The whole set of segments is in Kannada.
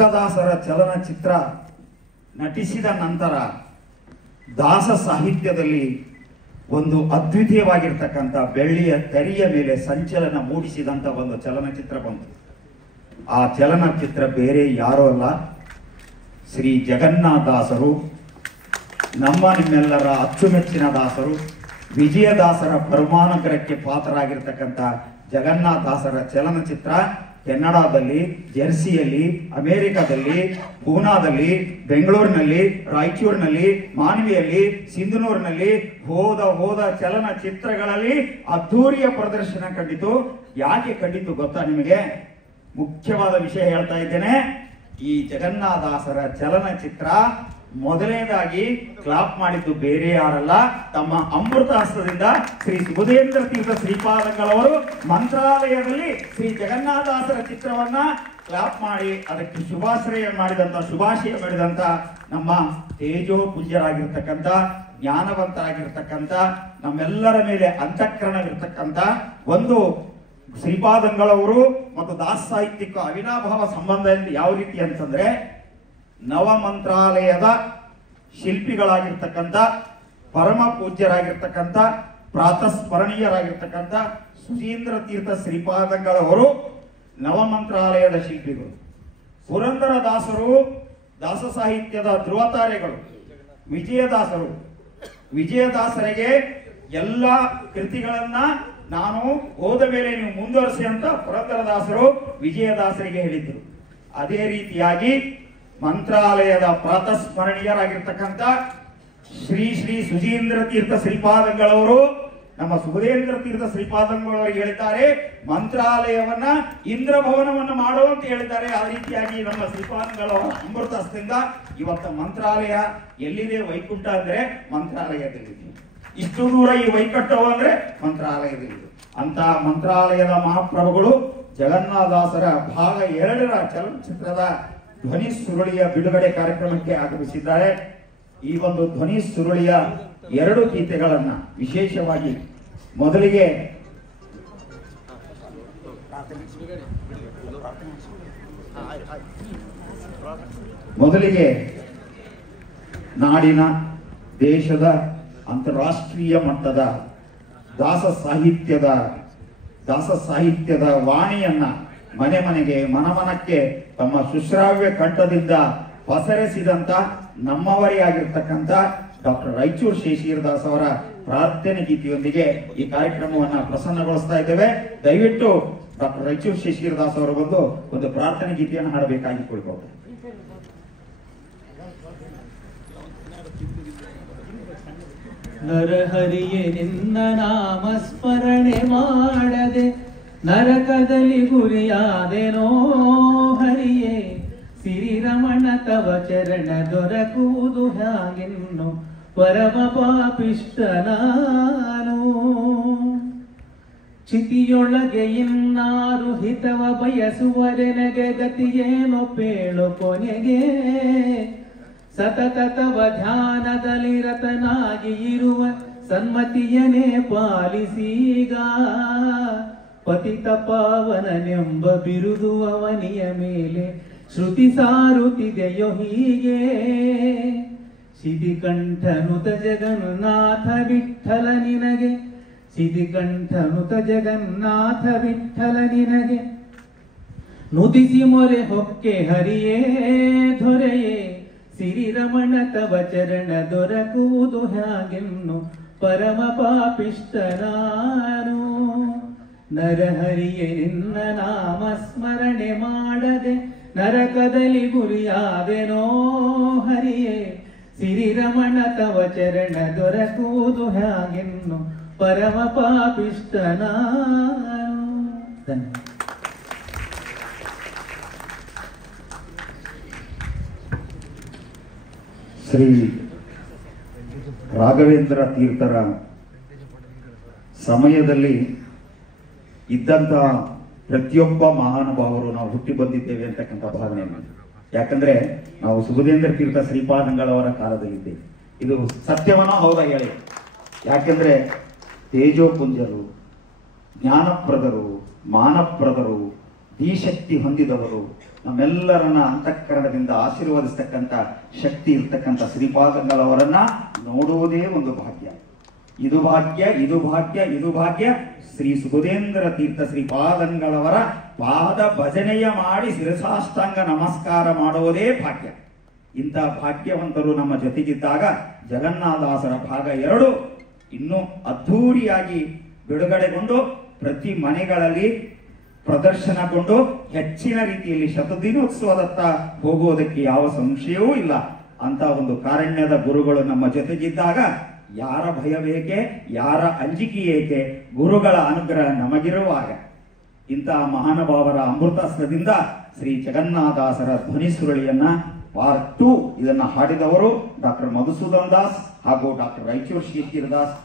ಕನಕದಾಸರ ಚಲನಚಿತ್ರ ನಟಿಸಿದ ನಂತರ ದಾಸ ಸಾಹಿತ್ಯದಲ್ಲಿ ಒಂದು ಅದ್ವಿತೀಯವಾಗಿರ್ತಕ್ಕಂಥ ಬೆಳ್ಳಿಯ ತೆರೆಯ ಮೇಲೆ ಸಂಚಲನ ಮೂಡಿಸಿದಂಥ ಒಂದು ಚಲನಚಿತ್ರ ಬಂತು. ಆ ಚಲನಚಿತ್ರ ಬೇರೆ ಯಾರೂ ಅಲ್ಲ, ಶ್ರೀ ಜಗನ್ನಾಥದಾಸರು, ನಮ್ಮ ನಿಮ್ಮೆಲ್ಲರ ಅಚ್ಚುಮೆಚ್ಚಿನ ದಾಸರು, ವಿಜಯದಾಸರ ಪರಮಾನುಗ್ರಹಕ್ಕೆ ಪಾತ್ರರಾಗಿರ್ತಕ್ಕಂಥ ಜಗನ್ನಾಥದಾಸರ ಚಲನಚಿತ್ರ ಕೆನಡಾದಲ್ಲಿ, ಜೆರ್ಸಿಯಲ್ಲಿ, ಅಮೆರಿಕದಲ್ಲಿ, ಪೂನಾದಲ್ಲಿ, ಬೆಂಗಳೂರಿನಲ್ಲಿ, ರಾಯಚೂರಿನಲ್ಲಿ, ಮಾನ್ವಿಯಲ್ಲಿ, ಸಿಂಧನೂರಿನಲ್ಲಿ ಹೋದ ಚಲನಚಿತ್ರಗಳಲ್ಲಿ ಅದ್ಧೂರಿಯ ಪ್ರದರ್ಶನ ಕಂಡಿತು. ಯಾಕೆ ಕಂಡಿತು ಗೊತ್ತಾ ನಿಮಗೆ? ಮುಖ್ಯವಾದ ವಿಷಯ ಹೇಳ್ತಾ ಇದ್ದೇನೆ. ಈ ಜಗನ್ನಾಥದಾಸರ ಚಲನಚಿತ್ರ ಮೊದಲನೇದಾಗಿ ಕ್ಲಾಪ್ ಮಾಡಿದ್ದು ಬೇರೆ ಯಾರಲ್ಲ, ತಮ್ಮ ಅಮೃತ ಹಸ್ತದಿಂದ ಶ್ರೀ ಸುಬುಧೇಂದ್ರ ತೀರ್ಥ ಶ್ರೀಪಾದಂಗಳವರು ಮಂತ್ರಾಲಯದಲ್ಲಿ ಶ್ರೀ ಜಗನ್ನಾಥದಾಸರ ಚಿತ್ರವನ್ನ ಕ್ಲಾಪ್ ಮಾಡಿ ಅದಕ್ಕೆ ಶುಭಾಶಯ ಮಾಡಿದಂತ ನಮ್ಮ ತೇಜೋಪುಂಜರಾಗಿರ್ತಕ್ಕಂಥ, ಜ್ಞಾನವಂತರಾಗಿರ್ತಕ್ಕಂಥ, ನಮ್ಮೆಲ್ಲರ ಮೇಲೆ ಅಂತಃಕರಣವಿರ್ತಕ್ಕಂಥ ಒಂದು ಶ್ರೀಪಾದಂಗಳವರು ಮತ್ತು ದಾಸ ಸಾಹಿತ್ಯಕ್ಕೂ ಅವಿನಾಭಾವ ಸಂಬಂಧ ಯಾವ ರೀತಿ ಅಂತಂದ್ರೆ, ನವ ಮಂತ್ರಾಲಯದ ಶಿಲ್ಪಿಗಳಾಗಿರ್ತಕ್ಕಂಥ, ಪರಮ ಪೂಜ್ಯರಾಗಿರ್ತಕ್ಕಂಥ, ಪ್ರಾತಸ್ಮರಣೀಯರಾಗಿರ್ತಕ್ಕಂಥ ಸುಧೀಂದ್ರ ತೀರ್ಥ ಶ್ರೀಪಾದಂಗಳವರು ನವ ಮಂತ್ರಾಲಯದ ಶಿಲ್ಪಿಗಳು. ಪುರಂದರ ದಾಸರು ದಾಸ ಸಾಹಿತ್ಯದ ಧ್ರುವತಾರೆಗಳು. ವಿಜಯದಾಸರಿಗೆ ಎಲ್ಲ ಕೃತಿಗಳನ್ನ ನಾನು ಹೋದ ಮೇಲೆ ನೀವು ಮುಂದುವರಿಸಿ ಅಂತ ಪುರಂದರದಾಸರು ವಿಜಯದಾಸರಿಗೆ ಹೇಳಿದ್ರು. ಅದೇ ರೀತಿಯಾಗಿ ಮಂತ್ರಾಲಯದ ಪ್ರಾತಸ್ಮರಣೀಯರಾಗಿರ್ತಕ್ಕಂಥ ಶ್ರೀ ಶ್ರೀ ಸುಧೀಂದ್ರ ತೀರ್ಥ ಶ್ರೀಪಾದಂಗಳವರು ನಮ್ಮ ಸುಬುಧೇಂದ್ರ ತೀರ್ಥ ಶ್ರೀಪಾದಂಗಳವರಿಗೆ ಹೇಳಿದ್ದಾರೆ, ಮಂತ್ರಾಲಯವನ್ನ ಇಂದ್ರಭವನವನ್ನು ಮಾಡು ಅಂತ ಹೇಳಿದ್ದಾರೆ. ಆ ರೀತಿಯಾಗಿ ನಮ್ಮ ಶ್ರೀಪಾದಂಗಳವರ ಅಮೃತ ಹಸ್ತದಿಂದ ಇವತ್ತು ಮಂತ್ರಾಲಯ ಎಲ್ಲಿದೆ? ವೈಕುಂಠ ಅಂದ್ರೆ ಮಂತ್ರಾಲಯದಲ್ಲಿದೆ. ಇಷ್ಟು ದೂರ ಈ ವೈಕುಂಠವು ಅಂದ್ರೆ ಮಂತ್ರಾಲಯದಲ್ಲಿದೆ. ಅಂತ ಮಂತ್ರಾಲಯದ ಮಹಾಪ್ರಭುಗಳು ಜಗನ್ನಾಥದಾಸರ ಭಾಗ 2ರ ಚಲನಚಿತ್ರದ ಧ್ವನಿ ಸುರುಳಿಯ ಬಿಡುಗಡೆ ಕಾರ್ಯಕ್ರಮಕ್ಕೆ ಆಗಮಿಸಿದ್ದಾರೆ. ಈ ಒಂದು ಧ್ವನಿ ಸುರುಳಿಯ 2 ಗೀತೆಗಳನ್ನ ವಿಶೇಷವಾಗಿ ಮೊದಲಿಗೆ ನಾಡಿನ, ದೇಶದ, ಅಂತಾರಾಷ್ಟ್ರೀಯ ಮಟ್ಟದ ದಾಸ ಸಾಹಿತ್ಯದ ವಾಣಿಯನ್ನ ಮನೆ ಮನೆಗೆ, ಮನಮನಕ್ಕೆ ತಮ್ಮ ಸುಶ್ರಾವ್ಯ ಕಂಠದಿಂದ ಪಸರಿಸಿದಂತ ನಮ್ಮವರೇ ಆಗಿರ್ತಕ್ಕಂಥ ಡಾಕ್ಟರ್ ರಾಯಚೂರು ಶೇಷಗಿರಿದಾಸ್ ಅವರ ಪ್ರಾರ್ಥನೆ ಗೀತೆಯೊಂದಿಗೆ ಈ ಕಾರ್ಯಕ್ರಮವನ್ನ ಪ್ರಸನ್ನಗೊಳಿಸ್ತಾ ಇದ್ದೇವೆ. ದಯವಿಟ್ಟು ಡಾಕ್ಟರ್ ರಾಯಚೂರು ಶೇಷಗಿರಿದಾಸ್ ಅವರು ಬಂದು ಒಂದು ಪ್ರಾರ್ಥನೆ ಗೀತೆಯನ್ನು ಹಾಡಬೇಕಾಗಿ ಕೊಡ್ಬೋದು. ನರಹರಿಯೇ ನಿನ್ನ ನಾಮ ಸ್ಮರಣೆ ಮಾಡದೆ ನರಕದಲ್ಲಿ ಗುರಿಯಾದೆನೋ ಹರಿಯೇ, ಸಿರಿರಮಣ ತವ ಚರಣ ದೊರಕುವುದು ಹಾಗೆನ್ನು ಪರಮ ಪಾಪಿಷ್ಟ ನಾನು. ಚಿತಿಯೊಳಗೆ ಇನ್ನಾರು ಹಿತವ ಬಯಸುವರೆನಗೆ ಗತಿಯೇನೋ ಪೇಳು ಕೊನೆಗೆ, ಸತತ ತವ ಧ್ಯಾನದಲ್ಲಿ ರತನಾಗಿ ಇರುವ ಸನ್ಮತಿಯನೇ ಪಾಲಿಸೀಗ. ಪತಿತ ಪಾವನನೆಂಬ ಬಿರುದು ಅವನಿಯ ಮೇಲೆ ಶ್ರುತಿ ಸಾರುತ್ತಿದೆಯೋ ಹೀಗೆ. ಸಿದಿಕಂಠನುತ ಜಗನ್ನಾಥ ವಿಠಲ ನಿನಗೆ, ಸಿದಿಕಂಠನುತ ಜಗನ್ನಾಥ ವಿಠಲ ನಿನಗೆ ನುತಿಸಿ ಮೊರೆ ಹೊಕ್ಕೆ ಹರಿಯೇ ದೊರೆಯೇ, ಸಿರಿರಮಣ ತವ ಚರಣ ದೊರಕುವುದು ಹಾಗೆನ್ನು ಪರಮ ಪಾಪಿಷ್ಟ ನಾನು. ನರಹರಿಯೇ ನಿನ್ನ ನಾಮ ಸ್ಮರಣೆ ಮಾಡದೆ ನರಕದಲ್ಲಿ ಗುರಿಯಾದೆನೋ ಹರಿಯೇ, ಸಿರಿರಮಣ ತವ ಚರಣ ದೊರಕುವುದು ಹಾಗೆನ್ನು ಪರಮ ಪಾಪಿಷ್ಟ ನಾನು. ಶ್ರೀ ರಾಘವೇಂದ್ರ ತೀರ್ಥರ ಸಮಯದಲ್ಲಿ ಇದ್ದಂತಹ ಪ್ರತಿಯೊಬ್ಬ ಮಹಾನುಭಾವರು ನಾವು ಹುಟ್ಟಿ ಬಂದಿದ್ದೇವೆ ಅಂತಕ್ಕಂಥ ಭಾವನೆ. ಯಾಕಂದ್ರೆ ನಾವು ಸುಬುಧೇಂದ್ರ ತೀರ್ಥ ಶ್ರೀಪಾದಂಗಳವರ ಕಾಲದಲ್ಲಿದ್ದೇವೆ. ಇದು ಸತ್ಯವನ್ನೋ ಹೌದಾ ಹೇಳಿ? ಯಾಕೆಂದ್ರೆ ತೇಜೋಪುಂಜರು, ಜ್ಞಾನಪ್ರದರು, ಮಾನಪ್ರದರು, ಧೀಶಕ್ತಿ ಹೊಂದಿದವರು, ನಮ್ಮೆಲ್ಲರನ್ನ ಅಂತಃಕರಣದಿಂದ ಆಶೀರ್ವದಿಸ್ತಕ್ಕಂಥ ಶಕ್ತಿ ಇರ್ತಕ್ಕಂಥ ಶ್ರೀಪಾದಂಗಳವರನ್ನ ನೋಡುವುದೇ ಒಂದು ಭಾಗ್ಯ. ಇದು ಭಾಗ್ಯ, ಇದು ಭಾಗ್ಯ, ಇದು ಭಾಗ್ಯ. ಶ್ರೀ ಸುಬುಧೇಂದ್ರ ತೀರ್ಥ ಶ್ರೀಪಾದಂಗಳವರ ಪಾದ ಭಜನೆಯ ಮಾಡಿ ಶಿರಸಾಷ್ಟಾಂಗ ನಮಸ್ಕಾರ ಮಾಡುವುದೇ ಭಾಗ್ಯ. ಇಂಥ ಭಾಗ್ಯವಂತರು ನಮ್ಮ ಜೊತೆಗಿದ್ದಾಗ ಜಗನ್ನಾಥದಾಸರ ಭಾಗ 2 ಇನ್ನೂ ಅದ್ಧೂರಿಯಾಗಿ ಬಿಡುಗಡೆಗೊಂಡು ಪ್ರತಿ ಮನೆಗಳಲ್ಲಿ ಪ್ರದರ್ಶನಗೊಂಡು ಹೆಚ್ಚಿನ ರೀತಿಯಲ್ಲಿ ಶತದಿನೋತ್ಸವದತ್ತ ಹೋಗುವುದಕ್ಕೆ ಯಾವ ಸಂಶಯವೂ ಇಲ್ಲ. ಅಂತ ಒಂದು ಕಾರಣ್ಯದ ಗುರುಗಳು ನಮ್ಮ ಜೊತೆಗಿದ್ದಾಗ ಯಾರ ಭಯ ಬೇಕೆ, ಯಾರ ಅಂಜಿಕೆ ಏಕೆ? ಗುರುಗಳ ಅನುಗ್ರಹ ನಮಗಿರುವಾಗ ಇಂತಹ ಮಹಾನುಭಾವರ ಅಮೃತಾಸ್ತ್ರದಿಂದ ಶ್ರೀ ಜಗನ್ನಾಥದಾಸರ ಧ್ವನಿ ಸುರುಳಿಯನ್ನ ಪಾರ್ಟ್ 2 ಇದನ್ನ ಹಾಡಿದವರು ಡಾಕ್ಟರ್ ಮಧುಸೂದನ್ ದಾಸ್ ಹಾಗೂ ಡಾಕ್ಟರ್ ರಾಯಚೂರು ಶೇಷಗಿರಿದಾಸ್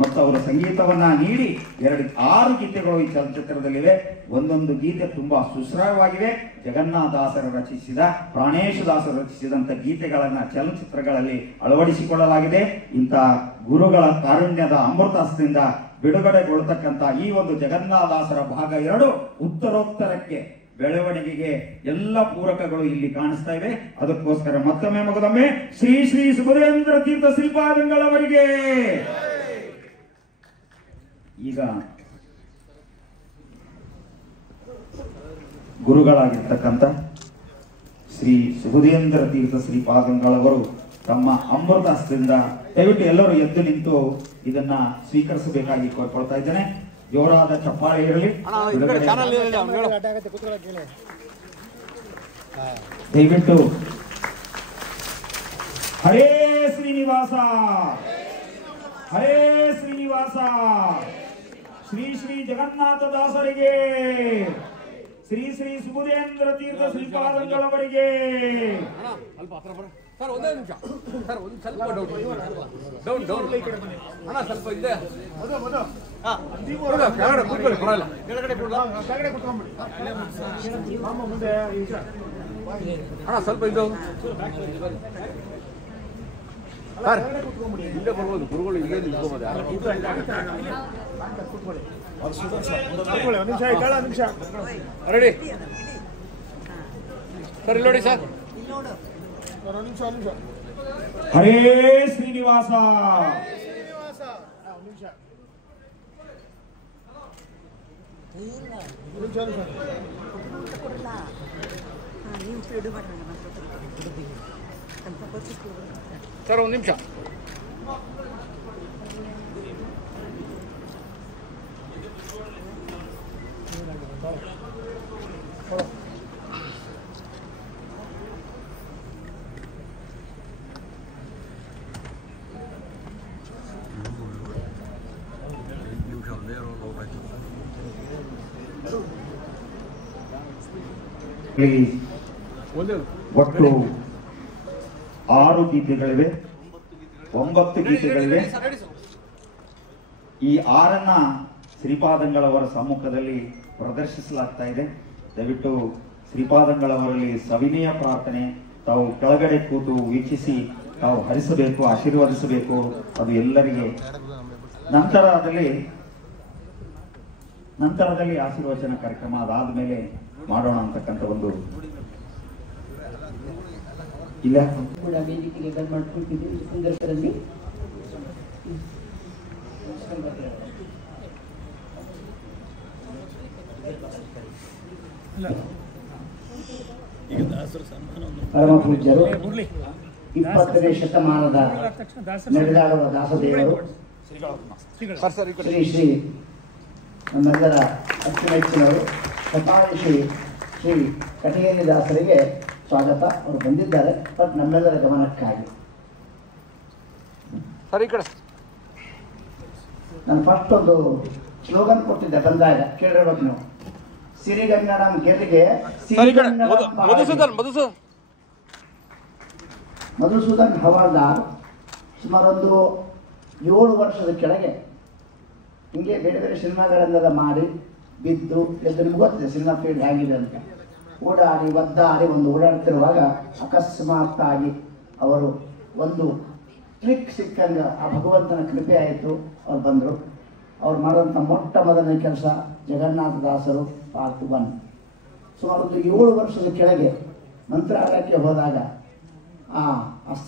ಮತ್ತು ಅವರ ಸಂಗೀತವನ್ನ ನೀಡಿ 6 ಗೀತೆಗಳು ಈ ಚಲನಚಿತ್ರದಲ್ಲಿವೆ. ಒಂದೊಂದು ಗೀತೆ ತುಂಬಾ ಸುಶ್ರಾವ್ಯವಾಗಿವೆ. ಜಗನ್ನಾಥದಾಸರು ರಚಿಸಿದ, ಪ್ರಾಣೇಶದಾಸರು ರಚಿಸಿದಂತ ಗೀತೆಗಳನ್ನ ಚಲನಚಿತ್ರಗಳಲ್ಲಿ ಅಳವಡಿಸಿಕೊಳ್ಳಲಾಗಿದೆ. ಇಂಥ ಗುರುಗಳ ಕಾರುಣ್ಯದ ಅಮೃತಾಸ್ತ್ರದಿಂದ ಬಿಡುಗಡೆಗೊಳ್ಳತಕ್ಕಂಥ ಈ ಒಂದು ಜಗನ್ನಾಥದಾಸರ ಭಾಗ 2 ಉತ್ತರೋತ್ತರಕ್ಕೆ ಬೆಳವಣಿಗೆಗೆ ಎಲ್ಲ ಪೂರಕಗಳು ಇಲ್ಲಿ ಕಾಣಿಸ್ತಾ ಇವೆ. ಅದಕ್ಕೋಸ್ಕರ ಮತ್ತೊಮ್ಮೆ ಮಗದೊಮ್ಮೆ ಶ್ರೀ ಶ್ರೀ ಸುಬುಧೇಂದ್ರ ತೀರ್ಥ ಶ್ರೀಪಾದಂಗಳವರಿಗೆ. ಈಗ ಗುರುಗಳಾಗಿರ್ತಕ್ಕಂಥ ಶ್ರೀ ಸುಬುಧೇಂದ್ರ ತೀರ್ಥ ಶ್ರೀಪಾದಂಗಳವರು ತಮ್ಮ ಅಮೃತಾಸ್ತ್ರದಿಂದ ದಯವಿಟ್ಟು ಎಲ್ಲರೂ ಎದ್ದು ನಿಂತು ಇದನ್ನ ಸ್ವೀಕರಿಸಬೇಕಾಗಿ ಕೋರ್ಕೊಳ್ತಾ ಇದ್ದೇನೆ. ಜೋರಾದ ಚಪ್ಪಾಳೆ ಇರಲಿ. ದಯವಿಟ್ಟು ಹರೇ ಶ್ರೀನಿವಾಸ, ಹರೇ ಶ್ರೀನಿವಾಸ, ಶ್ರೀ ಶ್ರೀ ಜಗನ್ನಾಥದಾಸರಿಗೆ, ಶ್ರೀ ಶ್ರೀ ಸುಬುಧೇಂದ್ರ ತೀರ್ಥ ಶ್ರೀಪಾದಂಗಳವರಿಗೆ. ಸರ್ ಒಂದೇ ನಿಮಿಷ ಸರ್, ಒಂದು ಸ್ವಲ್ಪ ಡೌನ್ ಅಣ್ಣ, ಸ್ವಲ್ಪ ಇದೆ ಕೆಳಗಡೆ ಕೂತ್ಕೊಳ್ಳಿ, ಪರವಾಗಿಲ್ಲ. ಅಣ್ಣ ಸ್ವಲ್ಪ ಇದು ಸರ್ ಹಿಂದೆ ಬರ್ಬೋದು, ಗುರುಗಳು ಇಲ್ಲೇ ನಿಂತ್ಕೋಬೋದು. ರೆಡಿ ಸರ್, ಇಲ್ಲಿ ನೋಡಿ ಸರ್. ಹರೇ ಶ್ರೀನಿವಾಸ, ಸರ್ ಒಂದು ನಿಮಿಷ. ಒಟ್ಟು 6 ಗೀತೆಗಳಿವೆ, 9 ಗೀತೆಗಳಿವೆ. ಈ 6ನ್ನ ಶ್ರೀಪಾದಂಗಳವರ ಸಮ್ಮುಖದಲ್ಲಿ ಪ್ರದರ್ಶಿಸಲಾಗ್ತಾ ಇದೆ. ದಯವಿಟ್ಟು ಶ್ರೀಪಾದಂಗಳವರಲ್ಲಿ ಸವಿನಯ ಪ್ರಾರ್ಥನೆ, ತಾವು ಕೆಳಗಡೆ ಕೂತು ವೀಕ್ಷಿಸಿ ತಾವು ಹರಿಸಬೇಕು, ಆಶೀರ್ವದಿಸಬೇಕು. ಅದು ಎಲ್ಲರಿಗೆ ನಂತರದಲ್ಲಿ ಆಶೀರ್ವಚನ ಕಾರ್ಯಕ್ರಮ ಅದಾದ ಮೇಲೆ ಮಾಡೋಣ ಅಂತಕ್ಕಂಥ ಒಂದು ಇಲ್ಲ ಕೂಡ ವೇದಿಕೆಗೆ ಬರ್ಮಾಡ್ಕೊಳ್ತಿದ್ದೀವಿ. ಈ ಸಂದರ್ಭದಲ್ಲಿ ಪರಮ ಪೂಜ್ಯರು 20ನೇ ಶತಮಾನದ ನಡೆದಾಡುವ ದಾಸದೇವರು ಶ್ರೀ ಶ್ರೀ ನಮ್ಮೆಲ್ಲರ ಅಚ್ಚುಮೆಚ್ಚಿನವರು ಶತಾಯುಷಿ ಶ್ರೀ ಕಟಿಗೇರಿ ದಾಸರಿಗೆ ಸ್ವಾಗತ. ಅವರು ಬಂದಿದ್ದಾರೆ, ಬಟ್ ನಮ್ಮೆಲ್ಲರ ಗಮನಕ್ಕಾಗಿ ಸರ್ ಈ ಕಡೆ ನಾನು ಫಸ್ಟ್ ಒಂದು ಸ್ಲೋಗನ್ ಕೊಟ್ಟಿದ್ದೆ ಬಂದಾಗ, ಕೇಳಿರ್ಬೇಕು ನೀವು. ಸಿರಿಗನ್ನಡಂ ಗೆಲ್ಲಿಗೆ ಮಧುಸೂದನ್ ಹವಾಲ್ದಾರ್ ಸುಮಾರೊಂದು 7 ವರ್ಷದ ಕೆಳಗೆ ಹಿಂಗೆ ಬೇರೆ ಬೇರೆ ಸಿನಿಮಾಗಳನ್ನೆಲ್ಲ ಮಾಡಿ ಬಿದ್ದು ಎದ್ದು, ನಿಮ್ಗೆ ಗೊತ್ತಿದೆ ಸಿನಿಮಾ ಫೀಲ್ಡ್ ಹೇಗಿದೆ ಅಂತ. ಓಡಾಡಿ ಒದ್ದಾಡಿ ಓಡಾಡ್ತಿರುವಾಗ ಅಕಸ್ಮಾತ್ತಾಗಿ ಅವರು ಒಂದು ಟ್ರಿಕ್ ಸಿಕ್ಕಂಗೆ ಆ ಭಗವಂತನ ಕೃಪೆ ಆಯಿತು. ಅವ್ರು ಬಂದರು. ಅವ್ರು ಮಾಡಿದಂಥ ಮೊಟ್ಟ ಮೊದಲನೇ ಕೆಲಸ ಜಗನ್ನಾಥದಾಸರು ಪಾರ್ಟ್ 1. ಸುಮಾರು ಒಂದು 7 ವರ್ಷದ ಕೆಳಗೆ ಮಂತ್ರಾಲಯಕ್ಕೆ ಹೋದಾಗ ಆ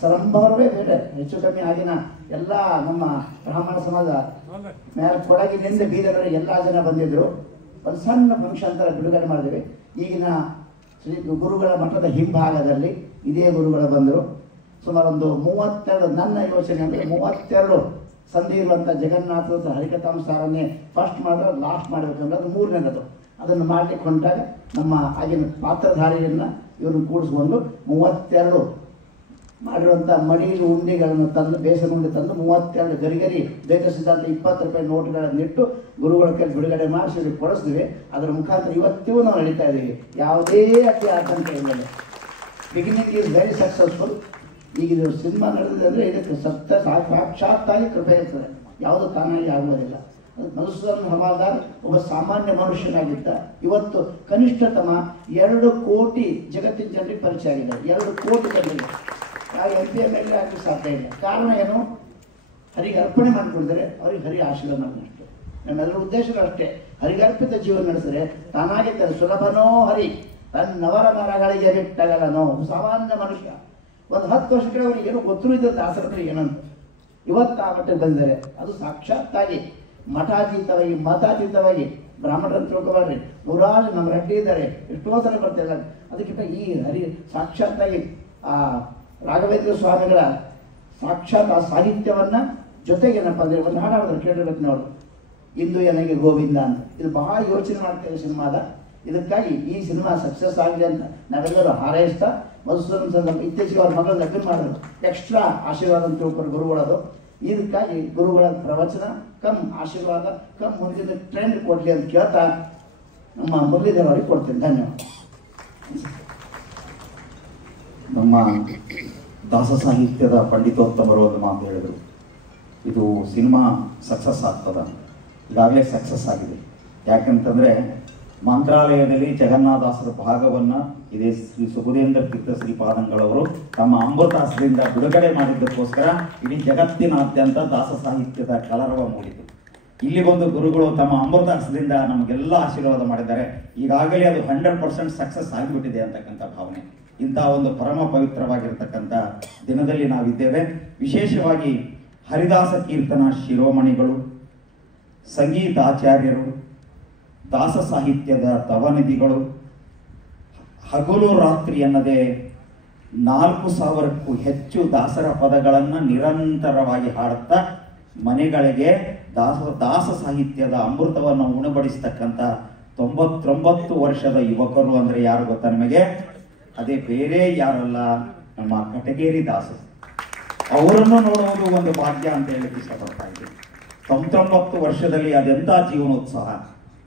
ಸಂಭ್ರಮವೇ ಬೇರೆ. ಹೆಚ್ಚು ಕಮ್ಮಿ ಆಗಿನ ಎಲ್ಲ ನಮ್ಮ ಬ್ರಾಹ್ಮಣ ಸಮಾಜ ಮೇಲೆ ಕೊಡಗಿನಿಂದ ಬೀದರ್ವರೆಗೆ ಎಲ್ಲ ಜನ ಬಂದಿದ್ರು. ಒಂದು ಸಣ್ಣ ಫಂಕ್ಷನ್ ಥರ ಬಿಡುಗಡೆ ಮಾಡಿದ್ವಿ. ಈಗಿನ ಶ್ರೀ ಗುರುಗಳ ಮಠದ ಹಿಂಭಾಗದಲ್ಲಿ ಇದೇ ಗುರುಗಳು ಬಂದರು. ಸುಮಾರು ಒಂದು 32, ನನ್ನ ಯೋಚನೆ ಅಂದರೆ 32 ಸಂಧಿ ಇರುವಂಥ ಜಗನ್ನಾಥ ಹರಿಕಥಾಂಸಾರನ್ನೇ ಫಸ್ಟ್ ಮಾಡಿದ್ರೆ ಲಾಸ್ಟ್ ಮಾಡಬೇಕಂದ್ರೆ ಅದು 3ನೇದು. ಅದನ್ನು ಮಾಡಲಿಕ್ಕೆ ಹೊಂಟಾಗ ನಮ್ಮ ಆಗಿನ ಪಾತ್ರಧಾರಿಯನ್ನು ಇವ್ರನ್ನ ಕೂಡಿಸ್ಕೊಂಡು 32 ಮಾಡಿರುವಂಥ ಮಡಿಲು ಉಂಡೆಗಳನ್ನು ತಂದು, ಬೇಸರ ಉಂಡೆ ತಂದು 32 ಗರಿಗರಿ ದ್ವೈತ ಸಿದ್ಧಾಂತ 20 ರೂಪಾಯಿ ನೋಟುಗಳನ್ನಿಟ್ಟು ಗುರುಗಳ ಕೈ ಬಿಡುಗಡೆ ಮಾಡಿಸಿ ಇವ್ರಿಗೆ ಕೊಡಿಸ್ತೀವಿ. ಅದರ ಮುಖಾಂತರ ಇವತ್ತಿಗೂ ನಾವು ನಡೀತಾ ಇದ್ದೀವಿ. ಯಾವುದೇ ಅತಿ ಆತಂಕ ಇಲ್ಲದೆ. Beginning is very successful. ಈಗ ಇದು ಸಿನಿಮಾ ನಡೆದಿದೆ ಅಂದರೆ ಇದಕ್ಕೆ ಸಾಕ್ಷಾತ್ತಾಗಿ ಕೃಪೆ ಇರ್ತದೆ, ಯಾವುದು ತಾನಾಗಿ ಆಗುವುದಿಲ್ಲ. ಮಧುಸೂದನ್ ಹವಾಲ್ದಾರ್ ಒಬ್ಬ ಸಾಮಾನ್ಯ ಮನುಷ್ಯನಾಗಿದ್ದ. ಇವತ್ತು ಕನಿಷ್ಠತಮ 2 ಕೋಟಿ ಜಗತ್ತಿನ ಜನರಿಗೆ ಪರಿಚಯ ಆಗಿದೆ. 2 ಕೋಟಿ ಜನರಿಗೆ ಯಾವ MP MLA ಆಗಲಿ ಸಾಧ್ಯ ಇಲ್ಲ. ಕಾರಣ ಏನು? ಹರಿಗೆ ಅರ್ಪಣೆ ಮಾಡಿಕೊಡಿದರೆ ಅವ್ರಿಗೆ ಹರಿ ಆಶೀರ್ವಾದ ಮಾಡಿದಷ್ಟು. ನಮ್ಮೆಲ್ಲರ ಉದ್ದೇಶಗಳು ಅಷ್ಟೇ. ಹರಿಗರ್ಪಿತ ಜೀವನ ನಡೆಸಿದ್ರೆ ತಾನಾಗೆ ಸುಲಭನೋ ಹರಿ ತನ್ನವರ ಮರಗಳಿಗೆ ಬಿಟ್ಟಗಲನೋ. ಸಾಮಾನ್ಯ ಮನುಷ್ಯ ಒಂದು 10 ವರ್ಷ ಕಡೆ ಅವ್ರಿಗೆ ಏನೋ ಗೊತ್ತೂ ಇದ್ದ ದಾಸರಲ್ಲಿ ಏನಂತ ಇವತ್ತು ಆ ಮಟ್ಟಕ್ಕೆ ಬಂದರೆ ಅದು ಸಾಕ್ಷಾತ್ತಾಗಿ ಮಠಾತೀತವಾಗಿ ಮತಾತೀತವಾಗಿ ಬ್ರಾಹ್ಮಣರನ್ನು ತಿಳ್ಕೊಬೇಡ್ರಿ. ನೂರಾರು ನಮ್ಮ ರೆಡ್ಡಿ ಇದ್ದಾರೆ, ಎಷ್ಟೋ ಸಲ ಬರ್ತಿಲ್ಲ. ಅದಕ್ಕಿಂತ ಈ ಹರಿ ಸಾಕ್ಷಾತ್ತಾಗಿ ಆ ರಾಘವೇಂದ್ರ ಸ್ವಾಮಿಗಳ ಸಾಕ್ಷಾತ್ ಆ ಸಾಹಿತ್ಯವನ್ನು ಜೊತೆಗೆ ಏನಪ್ಪ ಅಂದರೆ ಒಂದು ಹಾಡಾಡಿದ್ರು ಕೇಳಿರ್ಬೇಕು ನೋಡು, ಇಂದು ನನಗೆ ಗೋವಿಂದ ಅಂತ. ಇದು ಬಹಳ ಯೋಚನೆ ಮಾಡ್ತೇವೆ ಸಿನಿಮಾದ. ಇದಕ್ಕಾಗಿ ಈ ಸಿನಿಮಾ ಸಕ್ಸಸ್ ಆಗಲಿ ಅಂತ ನಾವೆಲ್ಲರೂ ಹಾರೈಸ್ತಾ, ಮಧುಸೂದನ್ ಸಂದರ್ಭ ಇತ್ತೀಚೆಗೆ ಅವ್ರ ಮಗಳು ಲಗ್ನ ಮಾಡಿದ್ರು. ಎಕ್ಸ್ಟ್ರಾ ಆಶೀರ್ವಾದ ಅಂತ ತಿಳ್ಕೊಂಡು ಗುರುಗಳದು. ಇದಕ್ಕಾಗಿ ಗುರುಗಳ ಪ್ರವಚನ ಕಮ್ ಆಶೀರ್ವಾದ ಕಮ್ ಮುಂದಿನ ಟ್ರೆಂಡ್ ಕೊಡಲಿ ಅಂತ ಕೇಳ್ತಾ ನಮ್ಮ ಮುರಳೀಧರ್ ಅವರಿಗೆ ಕೊಡ್ತೇನೆ. ಧನ್ಯವಾದ. ನಮ್ಮ ದಾಸ ಸಾಹಿತ್ಯದ ಪಂಡಿತೋತ್ತಮರು ಒಂದು ಮಾತು ಹೇಳಿದರು, ಇದು ಸಿನಿಮಾ ಸಕ್ಸಸ್ ಆಗ್ತದ. ಈಗಾಗಲೇ ಸಕ್ಸಸ್ ಆಗಿದೆ. ಯಾಕಂತಂದರೆ ಮಂತ್ರಾಲಯದಲ್ಲಿ ಜಗನ್ನಾಥದಾಸರ ಭಾಗವನ್ನು ಇದೇ ಶ್ರೀ ಸುಬುಧೇಂದ್ರ ತೀರ್ಥ ಶ್ರೀಪಾದಂಗಳವರು ತಮ್ಮ ಅಮೃತಾಸದಿಂದ ಬಿಡುಗಡೆ ಮಾಡಿದ್ದಕ್ಕೋಸ್ಕರ ಇಡೀ ಜಗತ್ತಿನಾದ್ಯಂತ ದಾಸ ಸಾಹಿತ್ಯದ ಕಲರವ ಮೂಡಿತು. ಇಲ್ಲಿ ಬಂದು ಗುರುಗಳು ತಮ್ಮ ಅಮೃತಾಸದಿಂದ ನಮಗೆಲ್ಲ ಆಶೀರ್ವಾದ ಮಾಡಿದ್ದಾರೆ. ಈಗಾಗಲೇ ಅದು 100% ಸಕ್ಸಸ್ ಆಗಿಬಿಟ್ಟಿದೆ ಅಂತಕ್ಕಂಥ ಭಾವನೆ. ಇಂತಹ ಒಂದು ಪರಮ ಪವಿತ್ರವಾಗಿರ್ತಕ್ಕಂಥ ದಿನದಲ್ಲಿ ನಾವಿದ್ದೇವೆ. ವಿಶೇಷವಾಗಿ ಹರಿದಾಸ ಕೀರ್ತನ ಶಿರೋಮಣಿಗಳು, ಸಂಗೀತಾಚಾರ್ಯರು, ದಾಸ ಸಾಹಿತ್ಯದ ತವನಿಧಿಗಳು ಹಗಲು ರಾತ್ರಿ ಎನ್ನದೇ 4000ಕ್ಕೂ ಹೆಚ್ಚು ದಾಸರ ಪದಗಳನ್ನು ನಿರಂತರವಾಗಿ ಹಾಡುತ್ತಾ ಮನೆಗಳಿಗೆ ದಾಸ ಸಾಹಿತ್ಯದ ಅಮೃತವನ್ನು ಉಣಬಡಿಸ್ತಕ್ಕಂಥ 99 ವರ್ಷದ ಯುವಕರು ಅಂದರೆ ಯಾರು ಗೊತ್ತಾ ನಿಮಗೆ? ಅದೇ ಬೇರೆ ಯಾರಲ್ಲ, ನಮ್ಮ ಕಟಗೇರಿ ದಾಸರು. ಅವರನ್ನು ನೋಡುವುದು ಒಂದು ಭಾಗ್ಯ ಅಂತ ಹೇಳಕ್ಕೆ ಇಷ್ಟಪಡ್ತಾ ಇದ್ದೀನಿ. 99 ವರ್ಷದಲ್ಲಿ ಅದೆಂಥ ಜೀವನೋತ್ಸಾಹ,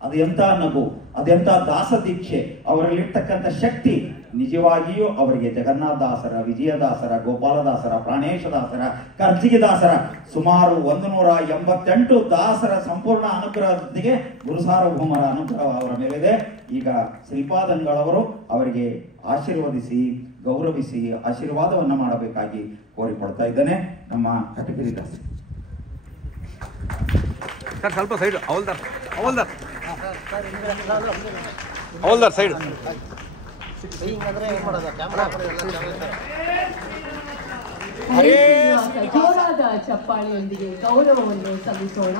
ಅದೆಂಥ ನಗು, ಅದೆಂಥ ದಾಸ ದೀಕ್ಷೆ, ಅವರಲ್ಲಿರ್ತಕ್ಕಂಥ ಶಕ್ತಿ ನಿಜವಾಗಿಯೂ ಅವರಿಗೆ ಜಗನ್ನಾಥದಾಸರ, ವಿಜಯದಾಸರ, ಗೋಪಾಲದಾಸರ, ಪ್ರಾಣೇಶದಾಸರ, ಕರ್ಜಿಗಿದಾಸರ ಸುಮಾರು 188 ದಾಸರ ಸಂಪೂರ್ಣ ಅನುಗ್ರಹದೊಂದಿಗೆ ಗುರುಸಾರ್ವಭೌಮರ ಅನುಗ್ರಹ ಅವರ ಮೇಲಿದೆ. ಈಗ ಶ್ರೀಪಾದಂಗಳವರು ಅವರಿಗೆ ಆಶೀರ್ವದಿಸಿ ಗೌರವಿಸಿ ಆಶೀರ್ವಾದವನ್ನು ಮಾಡಬೇಕಾಗಿ ಕೋರಿಕೊಡ್ತಾ ಇದ್ದೇನೆ. ನಮ್ಮ ಕಟಗೇರಿ ದಾಸ ಸರ್ ಸ್ವಲ್ಪ ಸೈಡ್ ಹವಲ್ದಾರ್ ಸೈಡ್ ಜೋರಾದ ಚಪ್ಪಾಳೆಯೊಂದಿಗೆ ಗೌರವವನ್ನು ಸಲ್ಲಿಸೋಣ.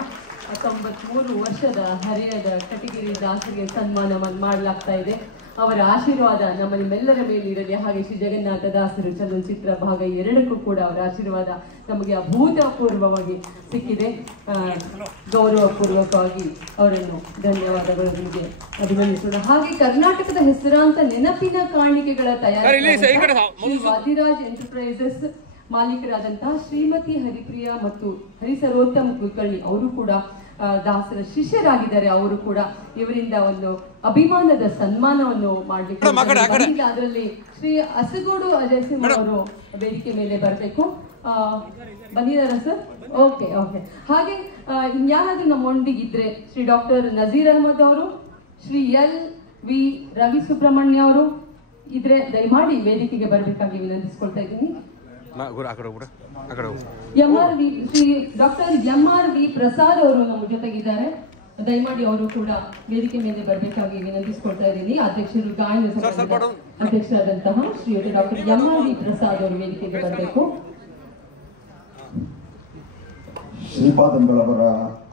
93 ವರ್ಷದ ಹರೆಯದ ಕಟಗೇರಿ ದಾಸರಿಗೆ ಸನ್ಮಾನ ಮಾಡಲಾಗ್ತಾ ಇದೆ. ಅವರ ಆಶೀರ್ವಾದ ನಮ್ಮ ನಿಮ್ಮೆಲ್ಲರ ಮೇಲೆ ಇರಲಿ. ಹಾಗೆ ಶ್ರೀ ಜಗನ್ನಾಥ ದಾಸರು ಚಲನಚಿತ್ರ ಭಾಗ 2ಕ್ಕೂ ಕೂಡ ಅವರ ಆಶೀರ್ವಾದ ನಮಗೆ ಅಭೂತಪೂರ್ವವಾಗಿ ಸಿಕ್ಕಿದೆ. ಗೌರವಪೂರ್ವಕವಾಗಿ ಅವರನ್ನು ಧನ್ಯವಾದಗಳೊಂದಿಗೆ ಅಭಿನಂದಿಸೋಣ. ಹಾಗೆ ಕರ್ನಾಟಕದ ಹೆಸರಾಂತ ನೆನಪಿನ ಕಾಣಿಕೆಗಳ ತಯಾರಿ ಶ್ರೀ ವಾದಿರಾಜ್ ಎಂಟರ್ಪ್ರೈಸಸ್ ಮಾಲೀಕರಾದಂತಹ ಶ್ರೀಮತಿ ಹರಿಪ್ರಿಯಾ ಮತ್ತು ಹರಿಸರೋತ್ತಮ್ ಕುಲಕರ್ಣಿ ಅವರು ಕೂಡ ದಾಸರ ಶಿಷ್ಯರಾಗಿದ್ದಾರೆ. ಅವರು ಕೂಡ ಇವರಿಂದ ಒಂದು ಅಭಿಮಾನದ ಸನ್ಮಾನವನ್ನು ಮಾಡಲಿಕ್ಕೆ ಅದರಲ್ಲಿ ಶ್ರೀ ಅಸಗೋಡು ಅಜಯ್ ಸಿಂಗ್ ಅವರು ವೇದಿಕೆ ಮೇಲೆ ಬರಬೇಕು. ಬಂದಿದ್ದಾರಾ ಸರ್? ಓಕೆ. ಹಾಗೆ ಇನ್ಯಾರಾದ್ರೂ ನಮ್ಮೊಂದಿಗಿದ್ರೆ ಶ್ರೀ ಡಾಕ್ಟರ್ ನಜೀರ್ ಅಹಮದ್ ಅವರು, ಶ್ರೀ LV ರವಿ ಸುಬ್ರಹ್ಮಣ್ಯ ಅವರು ಇದ್ರೆ ದಯಮಾಡಿ ವೇದಿಕೆಗೆ ಬರಬೇಕಾಗಿ ವಿನಂತಿಸ್ಕೊಳ್ತಾ ಇದ್ದೀನಿ. ಶ್ರೀ ಡಾಕ್ಟರ್ MRV ಪ್ರಸಾದ್ ಅವರು ನಮ್ಮ ಜೊತೆಗಿದ್ದಾರೆ. ದಯಮಾಡಿ ಅವರು ಕೂಡ ವೇದಿಕೆ ಮೇಲೆ ಬರಬೇಕಾಗಿ ವಿನಂತಿಸಿಕೊಳ್ತಾ ಇದ್ದೀನಿ. ಅಧ್ಯಕ್ಷರು ಗಾಯನ ಸಭಾದ ಅಧ್ಯಕ್ಷರಾದಂತಹ ಶ್ರೀಯುತ ಡಾಕ್ಟರ್ ಎಂ.ಆರ್.ವಿ. ಪ್ರಸಾದ್ ಅವರು ವೇದಿಕೆಗೆ ಬರಬೇಕು. ಶ್ರೀಪಾದಂಗಳವರ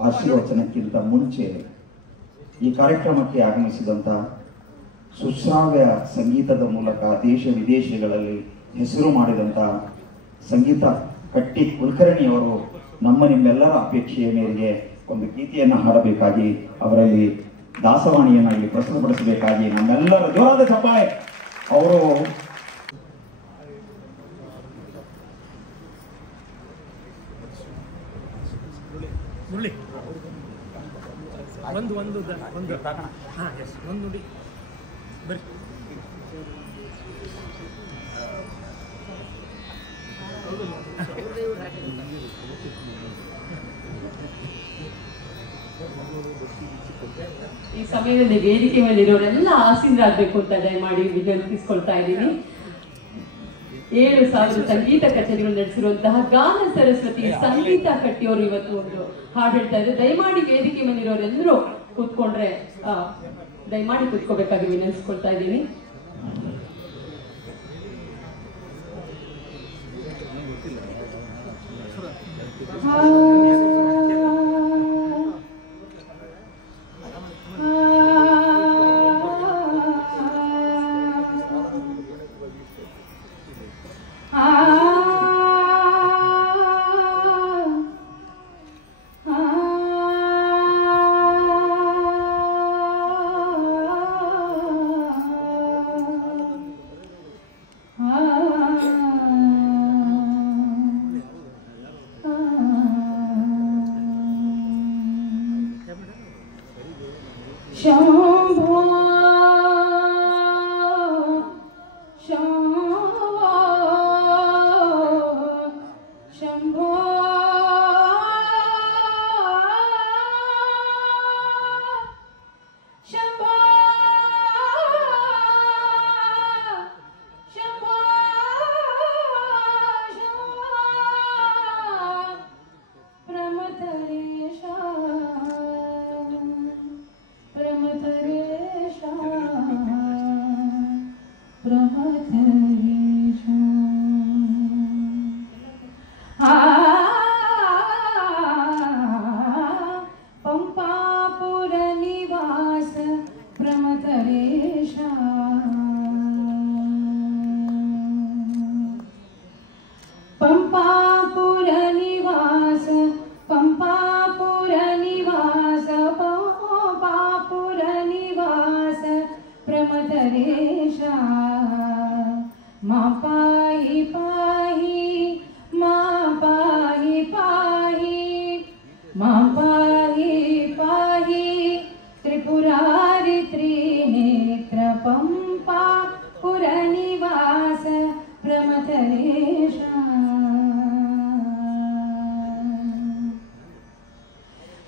ಆಶೀರ್ವಚನಕ್ಕಿಂತ ಮುಂಚೆ ಈ ಕಾರ್ಯಕ್ರಮಕ್ಕೆ ಆಗಮಿಸಿದಂಥ ಸುಶ್ರಾವ್ಯ ಸಂಗೀತದ ಮೂಲಕ ದೇಶ ವಿದೇಶಗಳಲ್ಲಿ ಹೆಸರು ಮಾಡಿದಂಥ ಸಂಗೀತ ಕಟ್ಟಿ ಕುಲಕರ್ಣಿಯವರು ನಿಮ್ಮೆಲ್ಲರ ಅಪೇಕ್ಷೆಯ ಮೇರೆಗೆ ಒಂದು ಗೀತೆಯನ್ನು ಹಾಡಬೇಕಾಗಿ, ಅವರಲ್ಲಿ ದಾಸವಾಣಿಯನ್ನು ಇಲ್ಲಿ ಪ್ರಸ್ತುತಪಡಿಸಬೇಕಾಗಿ ನಮ್ಮೆಲ್ಲರ ಜೋರಾದ ಚಪ್ಪಾಳೆ. ಅವರು ಈ ಸಮಯದಲ್ಲಿ ವೇದಿಕೆ ಮೇಲೆ ಇರೋರೆಲ್ಲ ಆಸೀನರಾಗಬೇಕು ಅಂತ ದಯಮಾಡಿ ವಿನಂತಿಸ್ಕೊಳ್ತಾ ಇದ್ದೀನಿ. 7,000 ಸಂಗೀತ ಕಚೇರಿಗಳು ನಡೆಸಿರುವಂತಹ ಗಾನ ಸರಸ್ವತಿ ಸಂಗೀತ ಕಟ್ಟಿಯವರು ಇವತ್ತು ಒಂದು ಹಾಡು ಹೇಳ್ತಾ ಇದ್ದಾರೆ. ದಯಮಾಡಿ ವೇದಿಕೆ ಮೇಲೆ ಇರೋರೆಲ್ಲರೂ ಕೂತ್ಕೊಂಡ್ರೆ ದಯಮಾಡಿ ಕೂತ್ಕೋಬೇಕಾಗಿ ವಿನಂತಿಸ್ಕೊಳ್ತಾ ಇದ್ದೀನಿ.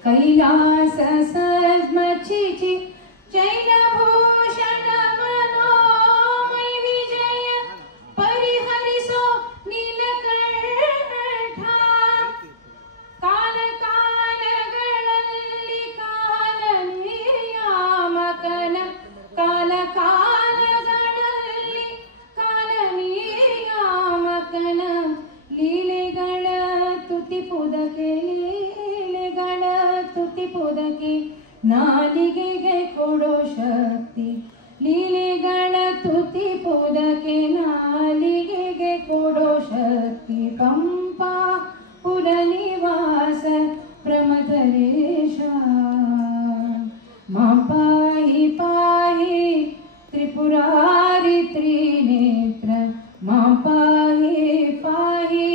कैलास सद्मचिचि जैनभूषण मनोमय विजय परिहरिसो नीलकण्ठ काल कालಗಳಲ್ಲಿ ಕಾಲ ನಿಯಾಮಕನ ಕಾಲ ಕಾಲಗಳಲ್ಲಿ ಕಾಲ ನಿಯಾಮಕನ ಲೀಲೆಗಳ ತುತಿಪುದಕ್ಕೆ ತುತಿಪುದಕ್ಕೆ ನಾಲಿಗೆಗೆ ಕೊಡೋ ಶಕ್ತಿ ಲೀಲೆಗಳ ತುತಿಪುದಕ್ಕೆ ನಾಲಿಗೆಗೆ ಕೊಡೋ ಶಕ್ತಿ ಪಂಪಾ ಪುರ ನಿವಾಸ ಪ್ರಮಥರೇಶ ಮಾ ಪಾಹಿ ಪಾಹಿ ತ್ರಿಪುರಾರಿ ತ್ರಿನೇತ್ರ ಮಾ ಪಾಹಿ ಪಾಹಿ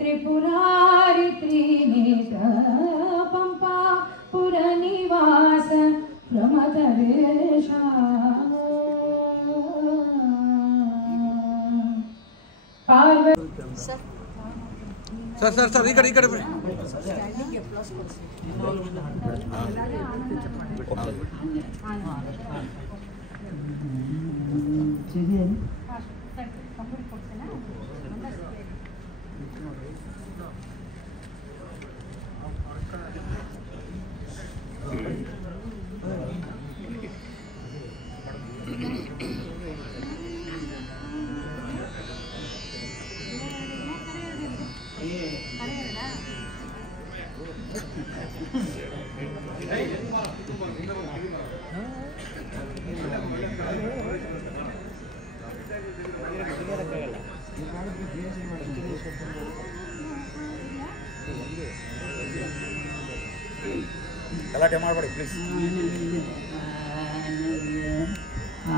ತ್ರಿಪುರಾರಿ ತ್ರಿನೇತ್ರ ಪಂಪಾ ಪುರ ನಿವಾಸ ಪ್ರಮಥರೇಶ ಸರ್ ಈ ಕಡೆ ಬನ್ನಿ. ಗಲಾಟೆ ಮಾಡಬೇಡಿ ಪ್ಲೀಸ್.